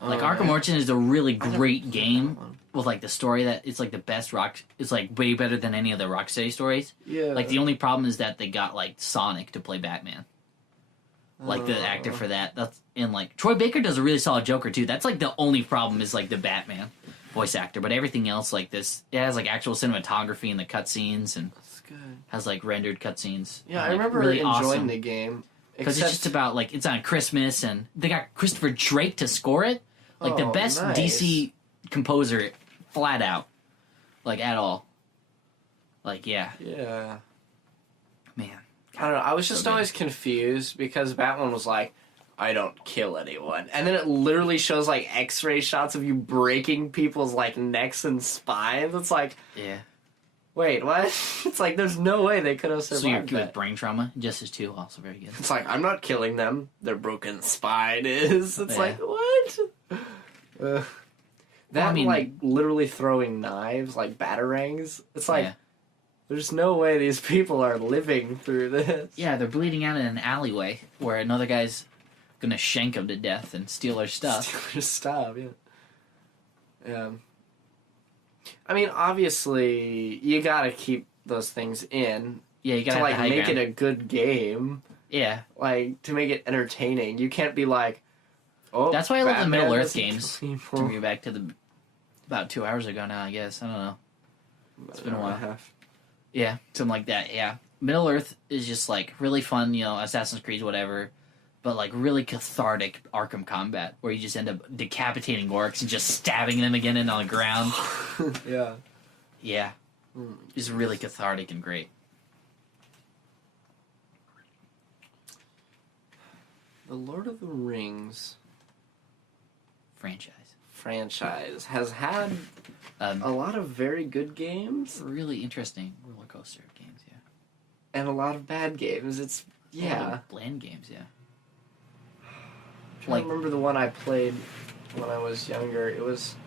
Like Arkham Origins is a really great game with like the story that it's like the best rock. It's like way better than any of the Rocksteady stories. Yeah. Like the only problem is that they got like Sonic to play Batman. Like the actor for that. That's and like Troy Baker does a really solid Joker too. That's like the only problem is like the Batman voice actor, but everything else like this, it has like actual cinematography in the cutscenes and That's good. has like rendered cutscenes. Yeah, and, I like, remember really enjoying awesome. the game. Because it's just about, like, it's on Christmas, and they got Christopher Drake to score it. Like, the Oh, best nice. DC composer, flat out. Like, at all. Like, yeah. Yeah. Man. I don't know. I was just good. always confused because Batman was like, I don't kill anyone. And then it literally shows, like, x-ray shots of you breaking people's, like, necks and spines. It's like, Yeah. wait, what? It's like, there's no way they could have So you're survived good with that. brain trauma. Justice 2, also very good. It's like, I'm not killing them. Their broken spine is. It's Yeah. like, what? That, I mean- like, literally throwing knives, like, batarangs. It's like, Yeah. there's no way these people are living through this. Yeah, they're bleeding out in an alleyway where another guy's gonna shank them to death and steal their stuff. Just stop, yeah. Yeah. I mean, obviously, you gotta keep those things in Yeah, you gotta to, have like, the high make ground. it a good game. Yeah. Like, to make it entertaining. You can't be like, oh, That's why I love the Batman Middle Earth doesn't games. kill To people. bring it back to the... About 2 hours ago now, I guess. I don't know. It's been a while. Half. Yeah, something like that, yeah. Middle Earth is just like really fun, Assassin's Creed, whatever, but like really cathartic Arkham combat where you just end up decapitating orcs and just stabbing them again on the ground. Yeah. Yeah. It's really cathartic and great. The Lord of the Rings franchise has had a lot of very good games. Really interesting roller coaster of games, yeah. And a lot of bad games. It's, yeah. A lot of bland games, yeah. I remember the one I played when I was younger.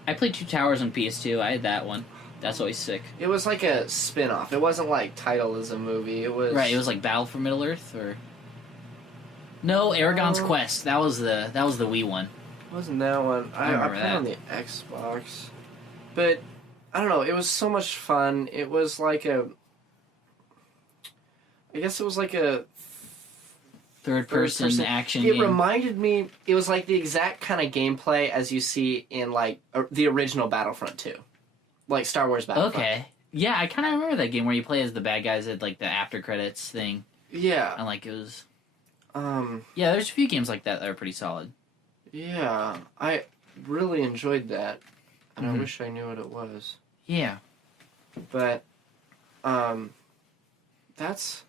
I played Two Towers on PS2. I had that one. That's always sick. It was like a spin-off. It wasn't like titled as a movie. It was... Right, it was like Battle for Middle-earth, or... No, Aragon's Quest. That was the Wii one. Wasn't that one? I remember played that. on the Xbox. But, I don't know, it was so much fun. It was like I guess it was like a... Third-person action It game. reminded me... It was like the exact kind of gameplay as you see in, like, the original Battlefront 2. Like Star Wars Battlefront. Okay. Yeah, I kind of remember that game where you play as the bad guys at, like, the after-credits thing. Yeah. And, like, it was... Yeah, there's a few games like that are pretty solid. Yeah, I really enjoyed that, and I wish I knew what it was. Yeah. But, that's...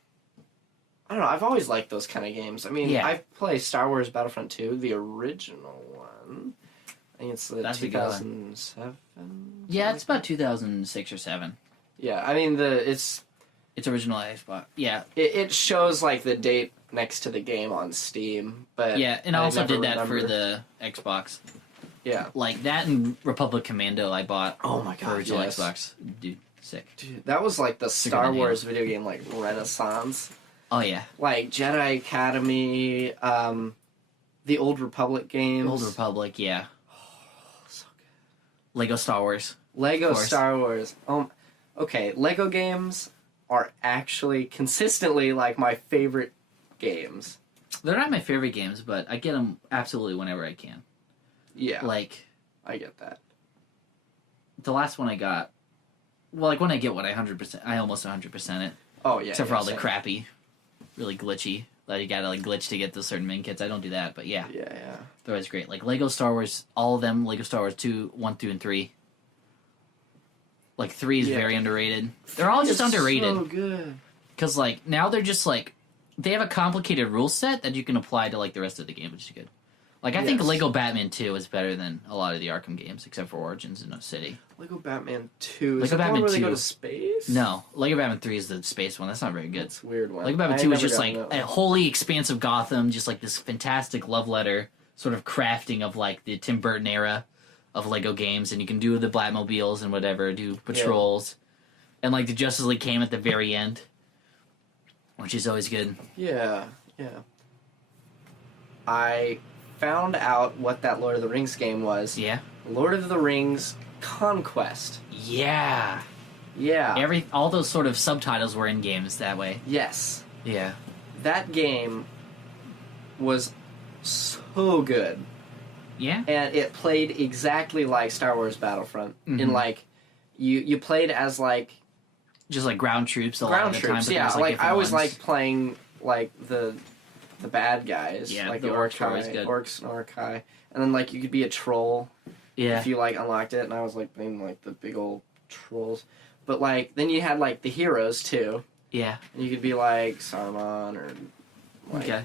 I don't know, I've always liked those kind of games. I mean, Yeah. I've played Star Wars Battlefront 2, the original one. I think it's the That's a good one. 2007? Yeah, it's about 2006 or 7. Yeah, I mean, It's original Xbox. Yeah. it shows, like, the date next to the game on Steam, but... Yeah, and I also never did that remember. for the Xbox. Yeah. Like, that and Republic Commando I bought Oh my for god, original yes. Xbox. Dude, sick. Dude, that was, like, the Star than Wars video game, like, renaissance. Oh, yeah. Like Jedi Academy, the Old Republic games. Old Republic, yeah. So good. Lego Star Wars. Lego Of course. Star Wars. Okay, Lego games are actually consistently like my favorite games. They're not my favorite games, but I get them absolutely whenever I can. Yeah, Like, I get that. the last one I got... Well, like, when I get one, I almost 100% it. Oh yeah, Except for all the same. crappy, really glitchy. Like, you gotta, like, glitch to get those certain main kits. I don't do that, but yeah. Yeah. They're always great. Like, Lego Star Wars, all of them, Lego Star Wars 2, 1, 2, and 3. Like, 3 is Yeah. very underrated. They're all just It's underrated. So good. Because, like, now they're just, like... They have a complicated rule set that you can apply to, like, the rest of the game, which is good. Like, I think Yes. Lego Batman 2 is better than a lot of the Arkham games, except for Origins and No City. Lego Batman 2. Is Lego that the Batman one where they 2. go to space? No, Lego Batman 3 is the space one. That's not very good. It's a weird one. Lego Batman I 2 is never just, got like, that a one. wholly expansive Gotham, just, like, this fantastic love letter sort of crafting of, like, the Tim Burton era of Lego games, and you can do the Batmobiles and whatever, do patrols. And, like, the Justice League came at the very end, which is always good. Yeah. I found out what that Lord of the Rings game was. Yeah? Lord of the Rings Conquest. Yeah! Yeah. All those sort of subtitles were in games that way. Yes. Yeah. That game was so good. Yeah? And it played exactly like Star Wars Battlefront. In like you played as like Just like ground troops a lot ground of the troops, time. But yeah. there's, Like I different always ones. like playing like the bad guys. Yeah, like the the orcs were always good. Orcs and Orcai. And then like you could be a troll Yeah. if you like unlocked it, and I was like being like the big old trolls. But like then you had like the heroes too. Yeah. And you could be like Saruman or like, Okay.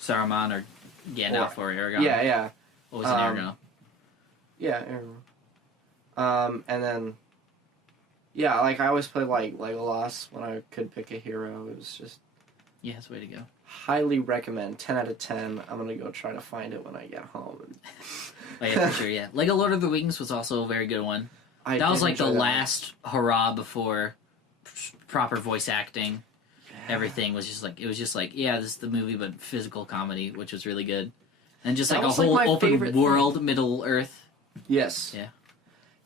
Saruman or Gandalf or Aragorn. Yeah. What was an Aragorn? Yeah, and then, yeah, like I always played like Legolas when I could pick a hero. It was just Yeah, that's the way to go. highly recommend. 10 out of 10. I'm gonna go try to find it when I get home. Oh, yeah, for sure, yeah. Lego Lord of the Rings was also a very good one. I That was did like the enjoy that last hurrah before proper voice acting. one. Everything was just like, yeah, this is the movie, but physical comedy, which was really good. And just That like a was, like, whole my open favorite world, Middle Earth. Yes. Yeah.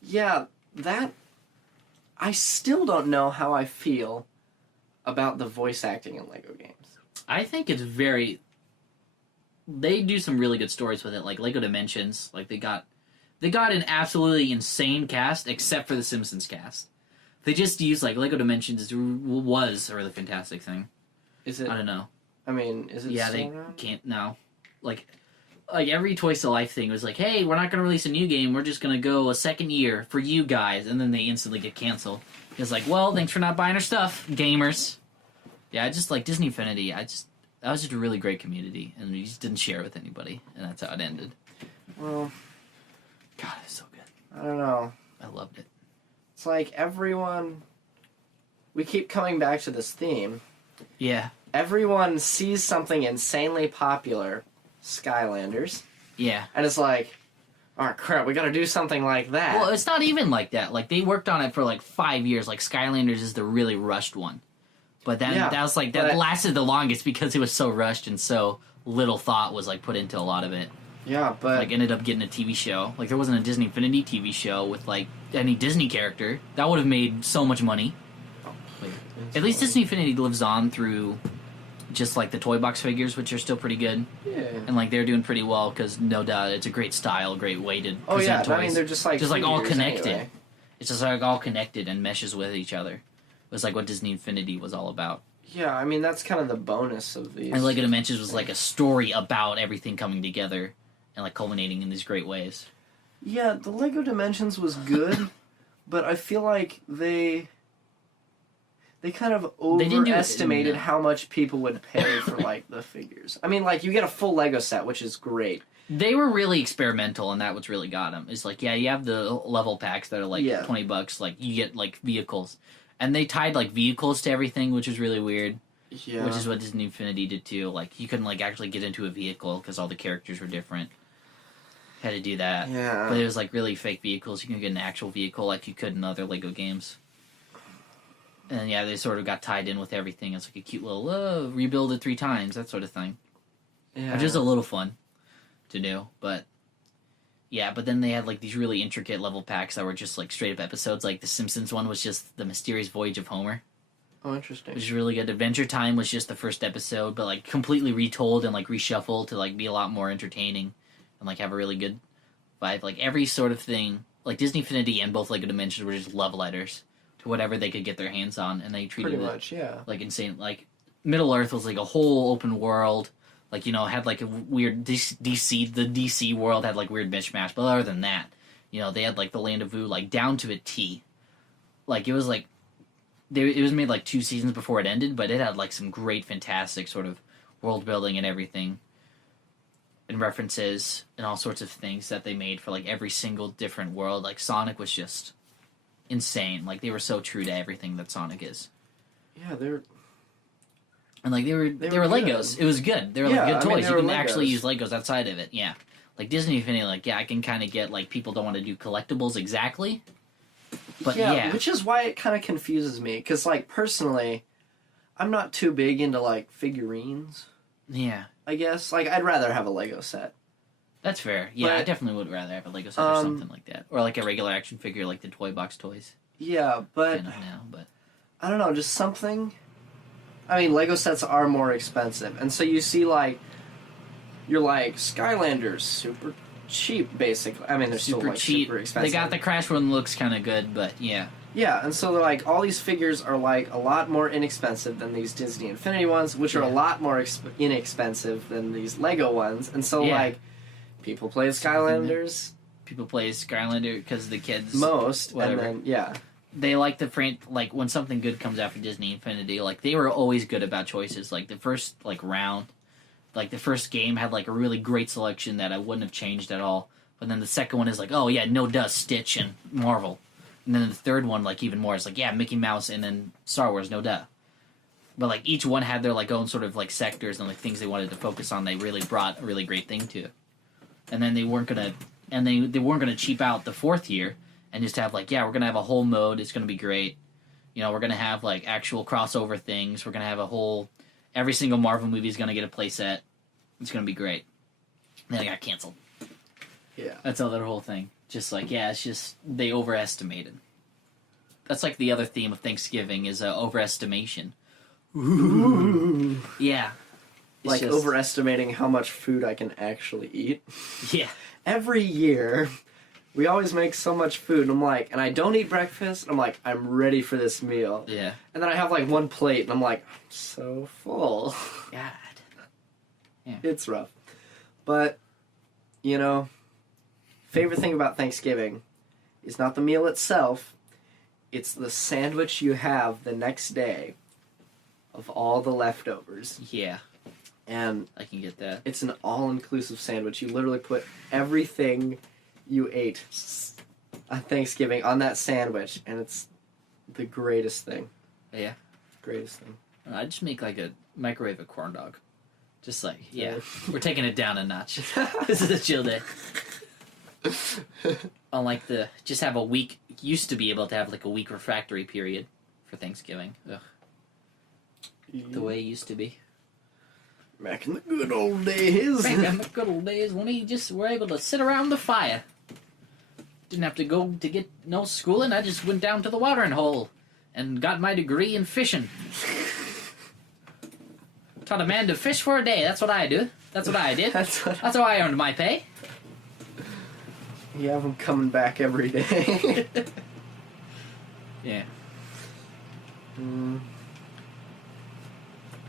Yeah, that. I still don't know how I feel about the voice acting in Lego games. I think it's very. They do some really good stories with it, like Lego Dimensions. Like they got an absolutely insane cast, except for the Simpsons cast. They just use like Lego Dimensions was a really fantastic thing. Is it? I don't know. I mean, is it? Yeah, still they around? can't now. Like every Toys to Life thing was like, hey, we're not gonna release a new game. We're just gonna go a second year for you guys, and then they instantly get canceled. It's like, well, thanks for not buying our stuff, gamers. Yeah, I just like Disney Infinity. That was just a really great community, and we just didn't share it with anybody, and that's how it ended. Well, God, it's so good. I don't know. I loved it. It's like everyone. We keep coming back to this theme. Yeah. Everyone sees something insanely popular, Skylanders, Yeah. and it's like, oh crap, we gotta do something like that. Well, it's not even like that. Like, they worked on it for like 5 years. Like, Skylanders is the really rushed one. But then that was like, that lasted the longest because it was so rushed and so little thought was like put into a lot of it. Yeah, but Like, ended up getting a TV show. Like, there wasn't a Disney Infinity TV show with like any Disney character. That would have made so much money. Like, at least Disney Infinity lives on through just like the toy box figures, which are still pretty good. yeah. And like they're doing pretty well because no doubt it's a great style, great way to Oh yeah, present toys. I mean they're just like all figures connected. anyway. It's just like all connected and meshes with each other. It was like what Disney Infinity was all about. Yeah, I mean that's kind of the bonus of these. And Lego Dimensions was like a story about everything coming together and like culminating in these great ways. Yeah, the Lego Dimensions was good, but I feel like they kind of They didn't do it- overestimated no. how much people would pay for like the figures. I mean, like you get a full Lego set, which is great. They were really experimental, and that what's really got them. It's like, yeah, you have the level packs that are like Yeah. $20. Like you get like vehicles, and they tied like vehicles to everything, which was really weird. Yeah, Which is what Disney Infinity did too. Like you couldn't like actually get into a vehicle because all the characters were different. Had to do that. yeah. But it was like really fake vehicles. You can get an actual vehicle like you could in other Lego games. And yeah, they sort of got tied in with everything. It's like a cute little rebuild it 3 times, that sort of thing. Yeah. Which is a little fun to do, but yeah. But then they had like these really intricate level packs that were just like straight up episodes. Like the Simpsons one was just the Mysterious Voyage of Homer, Oh, interesting. which is really good. Adventure Time was just the first episode, but like completely retold and like reshuffled to like be a lot more entertaining and like have a really good vibe. Like every sort of thing, like Disney Infinity and both Lego Dimensions were just love letters to whatever they could get their hands on, and they treated Pretty it much, yeah. like insane. Like Middle Earth was like a whole open world. Like, you know, had like a weird the DC world had like weird mishmash. But other than that, you know, they had like the Land of Vu like down to a T. Like it was like it was made like 2 seasons before it ended, but it had like some great, fantastic sort of world building and everything, and references and all sorts of things that they made for like every single different world. Like Sonic was just insane. Like they were so true to everything that Sonic is. Yeah, they're And like they were good. Legos. It was good. They were Yeah, like good I mean, toys. they You were can actually Legos. use Legos outside of it. Yeah. Like Disney Infinity, like yeah, I can kind of get like people don't want to do collectibles exactly, but yeah, which is why it kind of confuses me. Because, like, personally, I'm not too big into like figurines. yeah, I guess like I'd rather have a Lego set. that's fair. Yeah, I But, definitely would rather have a Lego set or something like that, or like a regular action figure, like the toy box toys. Yeah, but Kind of now, but I don't know, just something. I mean, Lego sets are more expensive, and so you see like you're like Skylanders super cheap, basically. I mean, they're still super like cheap. super expensive. They got the Crash one looks kind of good, but yeah, Yeah, and so they're like all these figures are like a lot more inexpensive than these Disney Infinity ones, which are a Yeah. lot more inexpensive than these Lego ones. And so Yeah. like people play Skylanders people play Skylander because the kids most, whatever. and then yeah, they like the like when something good comes out for Disney Infinity, like they were always good about choices. Like the first like round, like the first game had like a really great selection that I wouldn't have changed at all. But then the second one is like, oh yeah, no duh, Stitch and Marvel. And then the third one, like even more, it's like yeah, Mickey Mouse and then Star Wars, no duh. But like each one had their like own sort of like sectors and like things they wanted to focus on. They really brought a really great thing to. And then they weren't gonna cheap out the 4th year and just have like, yeah, we're gonna have a whole mode. It's gonna be great. You know, we're gonna have like actual crossover things. We're gonna have a whole every single Marvel movie is gonna get a playset. It's gonna be great. And then it got canceled. yeah. That's their whole thing. Just like yeah, it's just they overestimated. That's like the other theme of Thanksgiving is overestimation. Ooh. Yeah. It's Like just- overestimating how much food I can actually eat. Yeah. Every year, We always make so much food, and I'm like, and I don't eat breakfast, and I'm like, I'm ready for this meal. Yeah. And then I have like one plate, and I'm like, I'm so full. God. Yeah. It's rough. But, you know, favorite thing about Thanksgiving is not the meal itself, it's the sandwich you have the next day of all the leftovers. Yeah. And I can get that. it's an all-inclusive sandwich. You literally put everything you ate on Thanksgiving on that sandwich, and it's the greatest thing. Yeah. Greatest thing. I just make like a microwave a corn dog. Just like, yeah. We're taking it down a notch. This is a chill day. Unlike just have a week, used to be able to have like a week refractory period for Thanksgiving. Ugh. The way it used to be. Back in the good old days. Back in the good old days when we just were able to sit around the fire. Didn't have to go to get no schooling. I just went down to the watering hole and got my degree in fishing. Taught a man to fish for a day. That's what I do. That's what I did. That's how I earned my pay. You have them coming back every day. Yeah.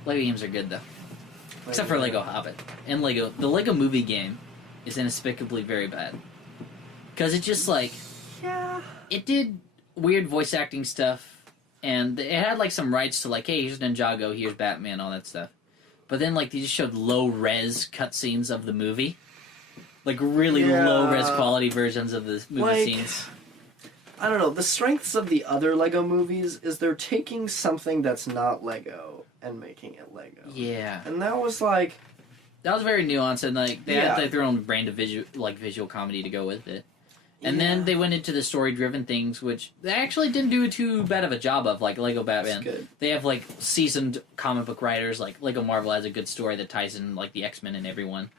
Lego games are good though. Except for Lego Hobbit. And the Lego movie game is inexplicably very bad. Because it just like... Yeah. It did weird voice acting stuff. And it had like some rights to like, hey, here's Ninjago, here's Batman, all that stuff. But then like they just showed low-res cutscenes of the movie. Like really low-res quality versions of the movie scenes. I don't know. The strengths of the other Lego movies is they're taking something that's not Lego and making it Lego. Yeah. And that was like... That was very nuanced, and like they had like, their own brand of visual comedy to go with it. And then they went into the story-driven things, which they actually didn't do too bad of a job of, like Lego Batman. Good. They have like seasoned comic book writers, like Lego Marvel has a good story that ties in like the X-Men and everyone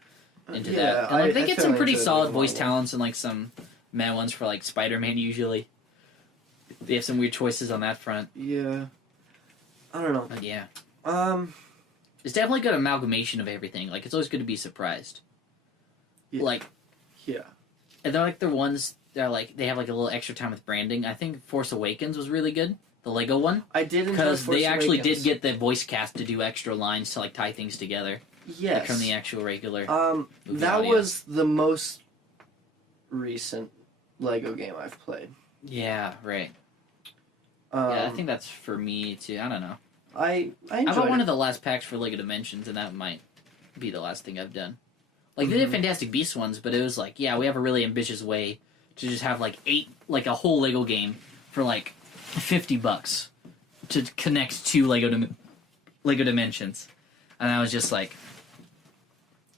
into that. And like, they get some pretty solid voice talents and like some mad ones for like Spider-Man usually. They have some weird choices on that front. Yeah. I don't know. But yeah. It's definitely a good amalgamation of everything. Like, it's always good to be surprised. Yeah. Like... Yeah. And they're like the ones that are like, they have like a little extra time with branding. I think Force Awakens was really good. The Lego one. I did enjoy because they actually Awakens. did get the voice cast to do extra lines to like tie things together. Yes. Like, from the actual regular that audio. was the most recent Lego game I've played. Yeah, right. Yeah, I think that's for me too. I don't know. I enjoyed I bought one it. of the last packs for Lego Dimensions, and that might be the last thing I've done. Like, they did Fantastic Beasts ones, but it was like, yeah, we have a really ambitious way to just have like a whole Lego game for like $50 to connect to Lego Dimensions. And I was just like,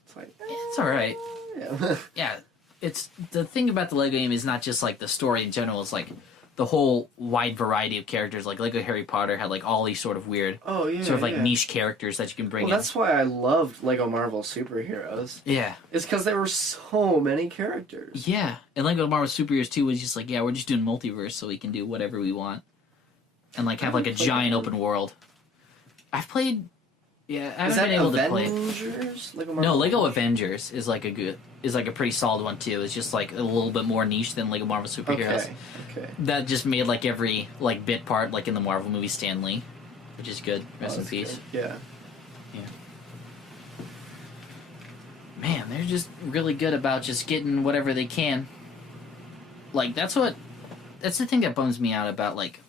It's like, it's alright. yeah. Yeah, it's the thing about the Lego game is not just like the story in general, it's like the whole wide variety of characters. Like Lego Harry Potter had like all these sort of weird, sort of like niche characters that you can bring in. That's why I loved Lego Marvel Superheroes. Yeah. It's because there were so many characters. Yeah. And Lego Marvel Superheroes 2 was just like, yeah, we're just doing multiverse so we can do whatever we want. And like have like a giant open world. I've played... Yeah, I haven't been able to play. Avengers? No, Lego Avengers is like a pretty solid one too. It's just like a little bit more niche than Lego Marvel Superheroes. Okay. That just made like every like bit part like in the Marvel movie Stan Lee, which is good. Rest in peace. Good. Yeah. Man, they're just really good about just getting whatever they can. Like that's the thing that bums me out about like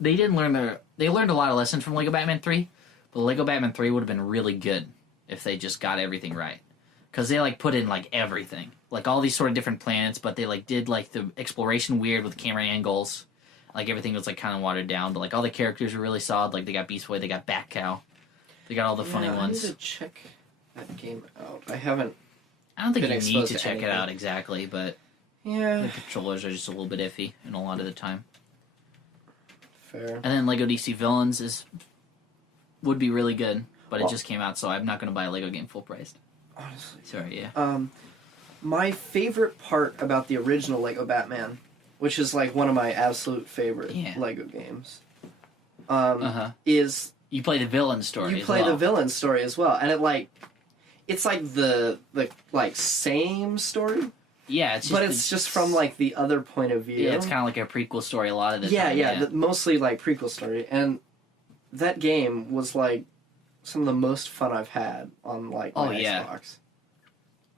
they learned a lot of lessons from Lego Batman 3. But Lego Batman 3 would have been really good if they just got everything right. Because they, like, put in, like, everything. Like, all these sort of different planets, but they, like, did, like, the exploration weird with camera angles. Like, everything was, like, kind of watered down. But, like, all the characters were really solid. Like, they got Beast Boy, they got Bat Cow. They got all the funny ones. I need to check that game out. I haven't... I don't think been you need exposed to to check it anything. out exactly, but Yeah. the controllers are just a little bit iffy in a lot of the time. Fair. And then Lego DC Villains would be really good. But it just came out, so I'm not going to buy a Lego game full priced. Honestly. Sorry, yeah. My favorite part about the original Lego Batman, which is like one of my absolute favorite Lego games, is you play the villain story. You play the villain story as well, and it's like the like same story, Yeah, it's just, but it's just from like the other point of view. Yeah, it's kind of like a prequel story. A lot of the yeah, time. yeah, mostly like prequel story, and that game was like some of the most fun I've had on like my Xbox.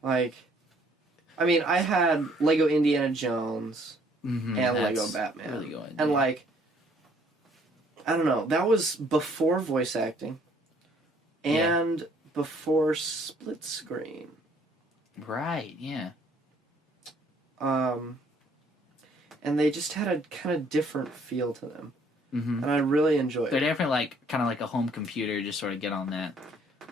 Like, I mean, I had Lego Indiana Jones and Lego Batman, really good, and like, I don't know, that was before voice acting, and before split screen. Right. Yeah. And they just had a kind of different feel to them. Mm-hmm. And I really enjoyed it. They're definitely like kind of like a home computer, just sort of get on that.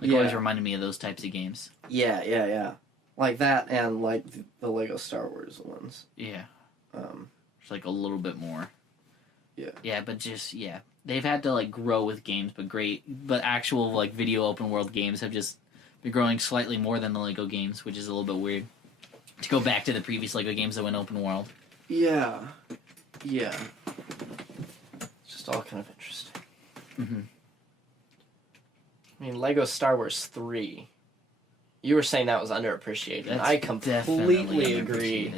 Like always reminded me of those types of games. Yeah. Like that and like the Lego Star Wars ones. Yeah. It's like a little bit more. Yeah. Yeah, but just they've had to like grow with games, but actual like video open world games have just been growing slightly more than the Lego games, which is a little bit weird. To go back to the previous Lego games that went open world. Yeah. It's just all kind of interesting. Mm-hmm. I mean, Lego Star Wars 3. You were saying that was underappreciated. And I completely agree.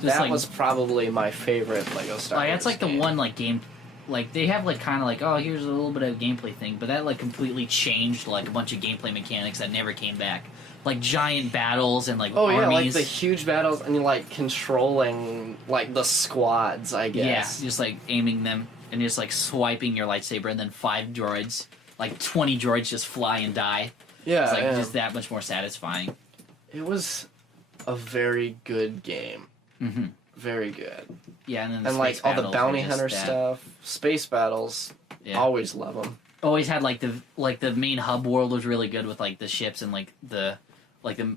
That like, was probably my favorite Lego Star Wars That's like game. the one like game, like they have like kind of like, oh, here's a little bit of a gameplay thing, but that like completely changed like a bunch of gameplay mechanics that never came back. Like giant battles and like armies. Yeah, like the huge battles and you're like controlling like the squads, I guess. Yeah, just like aiming them and just like swiping your lightsaber and then 5 droids, like 20 droids just fly and die. Yeah, it's like just that much more satisfying. It was a very good game. Mm-hmm. Very good. Yeah, and then like all the bounty hunter stuff, space battles. Yeah. Always love them. Always had like the main hub world was really good with like the ships and like the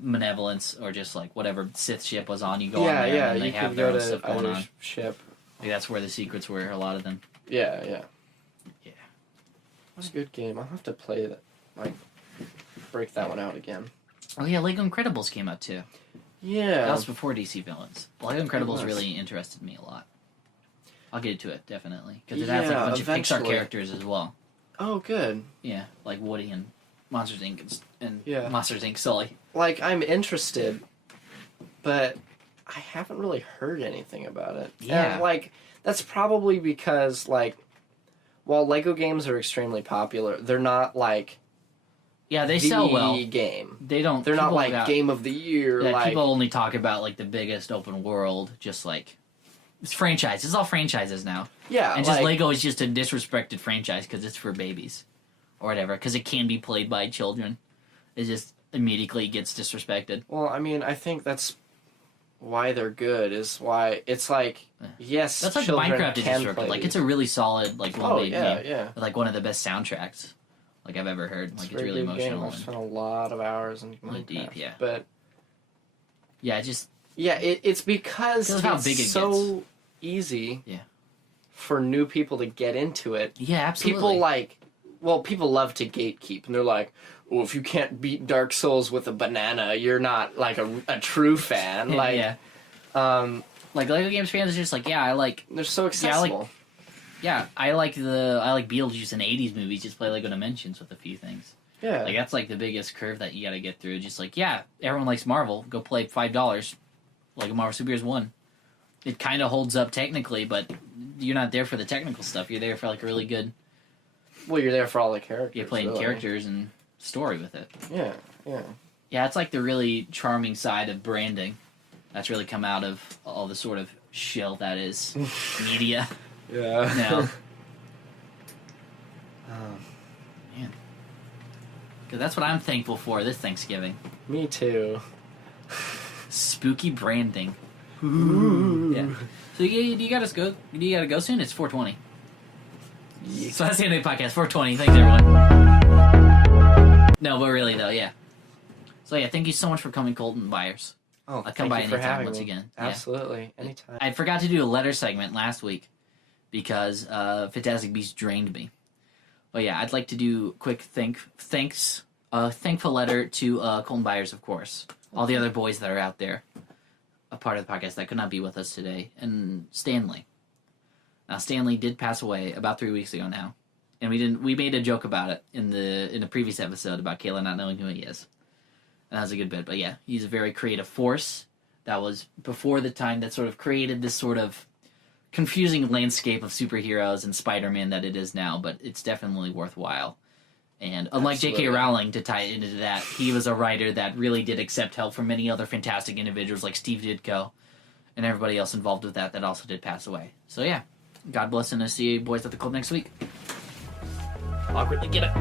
Malevolence or just like whatever Sith ship was on. You go on there and they have their own stuff going on. Ship. Like, that's where the secrets were. A lot of them. Yeah. It was a good game. I'll have to play that. Like, break that one out again. Oh yeah, Lego Incredibles came out too. Yeah. That was before DC Villains. Lego Incredibles really interested me a lot. I'll get to it, definitely. Because it has like a bunch of Pixar characters as well. Oh, good. Yeah, like Woody and Monsters, Inc. and Monsters, Inc. Sully. Like, I'm interested, but I haven't really heard anything about it. Yeah. And, like, that's probably because, like, while Lego games are extremely popular, they're not, like... Yeah, they sell well. Game. They don't... They're not, like, Game of the Year. Yeah, like, people only talk about, like, the biggest open world, just, like... It's franchise. It's all franchises now. Yeah, and just Lego is just a disrespected franchise because it's for babies. Or whatever, because it can be played by children. It just immediately gets disrespected. Well, I mean, I think that's why they're good, is why it's like, yes, that's like Minecraft is disrupted. Like, it's a really solid, like, well-made game. Yeah. With, like, one of the best soundtracks, like, I've ever heard. Like, it's really emotional. I've spent a lot of hours in Minecraft. Deep, yeah. But... Yeah, it just... Yeah, it's because it's how big it so easy for new people to get into it. Yeah, absolutely. People love to gatekeep, and they're like, well, if you can't beat Dark Souls with a banana, you're not, like, a true fan. Like, like, Lego Games fans are just like, I like... They're so accessible. I like Beetlejuice and 80s movies, just play Lego Dimensions with a few things. Yeah. Like, that's, like, the biggest curve that you gotta get through. Just like, everyone likes Marvel, go play $5, like Marvel Superheroes 1. It kind of holds up technically, but you're not there for the technical stuff. You're there for, like, a really good... Well, you're there for all the characters. You're playing characters and story with it. Yeah. Yeah, it's like the really charming side of branding that's really come out of all the sort of shill that is media. Yeah. Now. Man. Because that's what I'm thankful for this Thanksgiving. Me too. Spooky branding. Ooh. Yeah. So you gotta go? Do you gotta go soon? It's 4:20. Yeah. So that's the end of the podcast. 4:20. Thanks everyone. No, but really though, yeah. So yeah, thank you so much for coming, Colton Byers. Oh, I'll come by anytime once again. Absolutely, anytime. I forgot to do a letter segment last week because Fantastic Beasts drained me. But yeah, I'd like to do a quick thankful letter to Colton Byers, of course. All the other boys that are out there, a part of the podcast that could not be with us today, and Stanley. Now, Stanley did pass away about 3 weeks ago now, and we made a joke about it in the previous episode about Kayla not knowing who he is, and that was a good bit. But yeah, he's a very creative force, that was before the time that sort of created this sort of confusing landscape of superheroes and Spider-Man that it is now, but it's definitely worthwhile. And unlike J.K. Rowling, to tie it into that, he was a writer that really did accept help from many other fantastic individuals like Steve Ditko and everybody else involved with that also did pass away. So yeah, God bless, and I'll see you boys at the club next week. Awkwardly get it.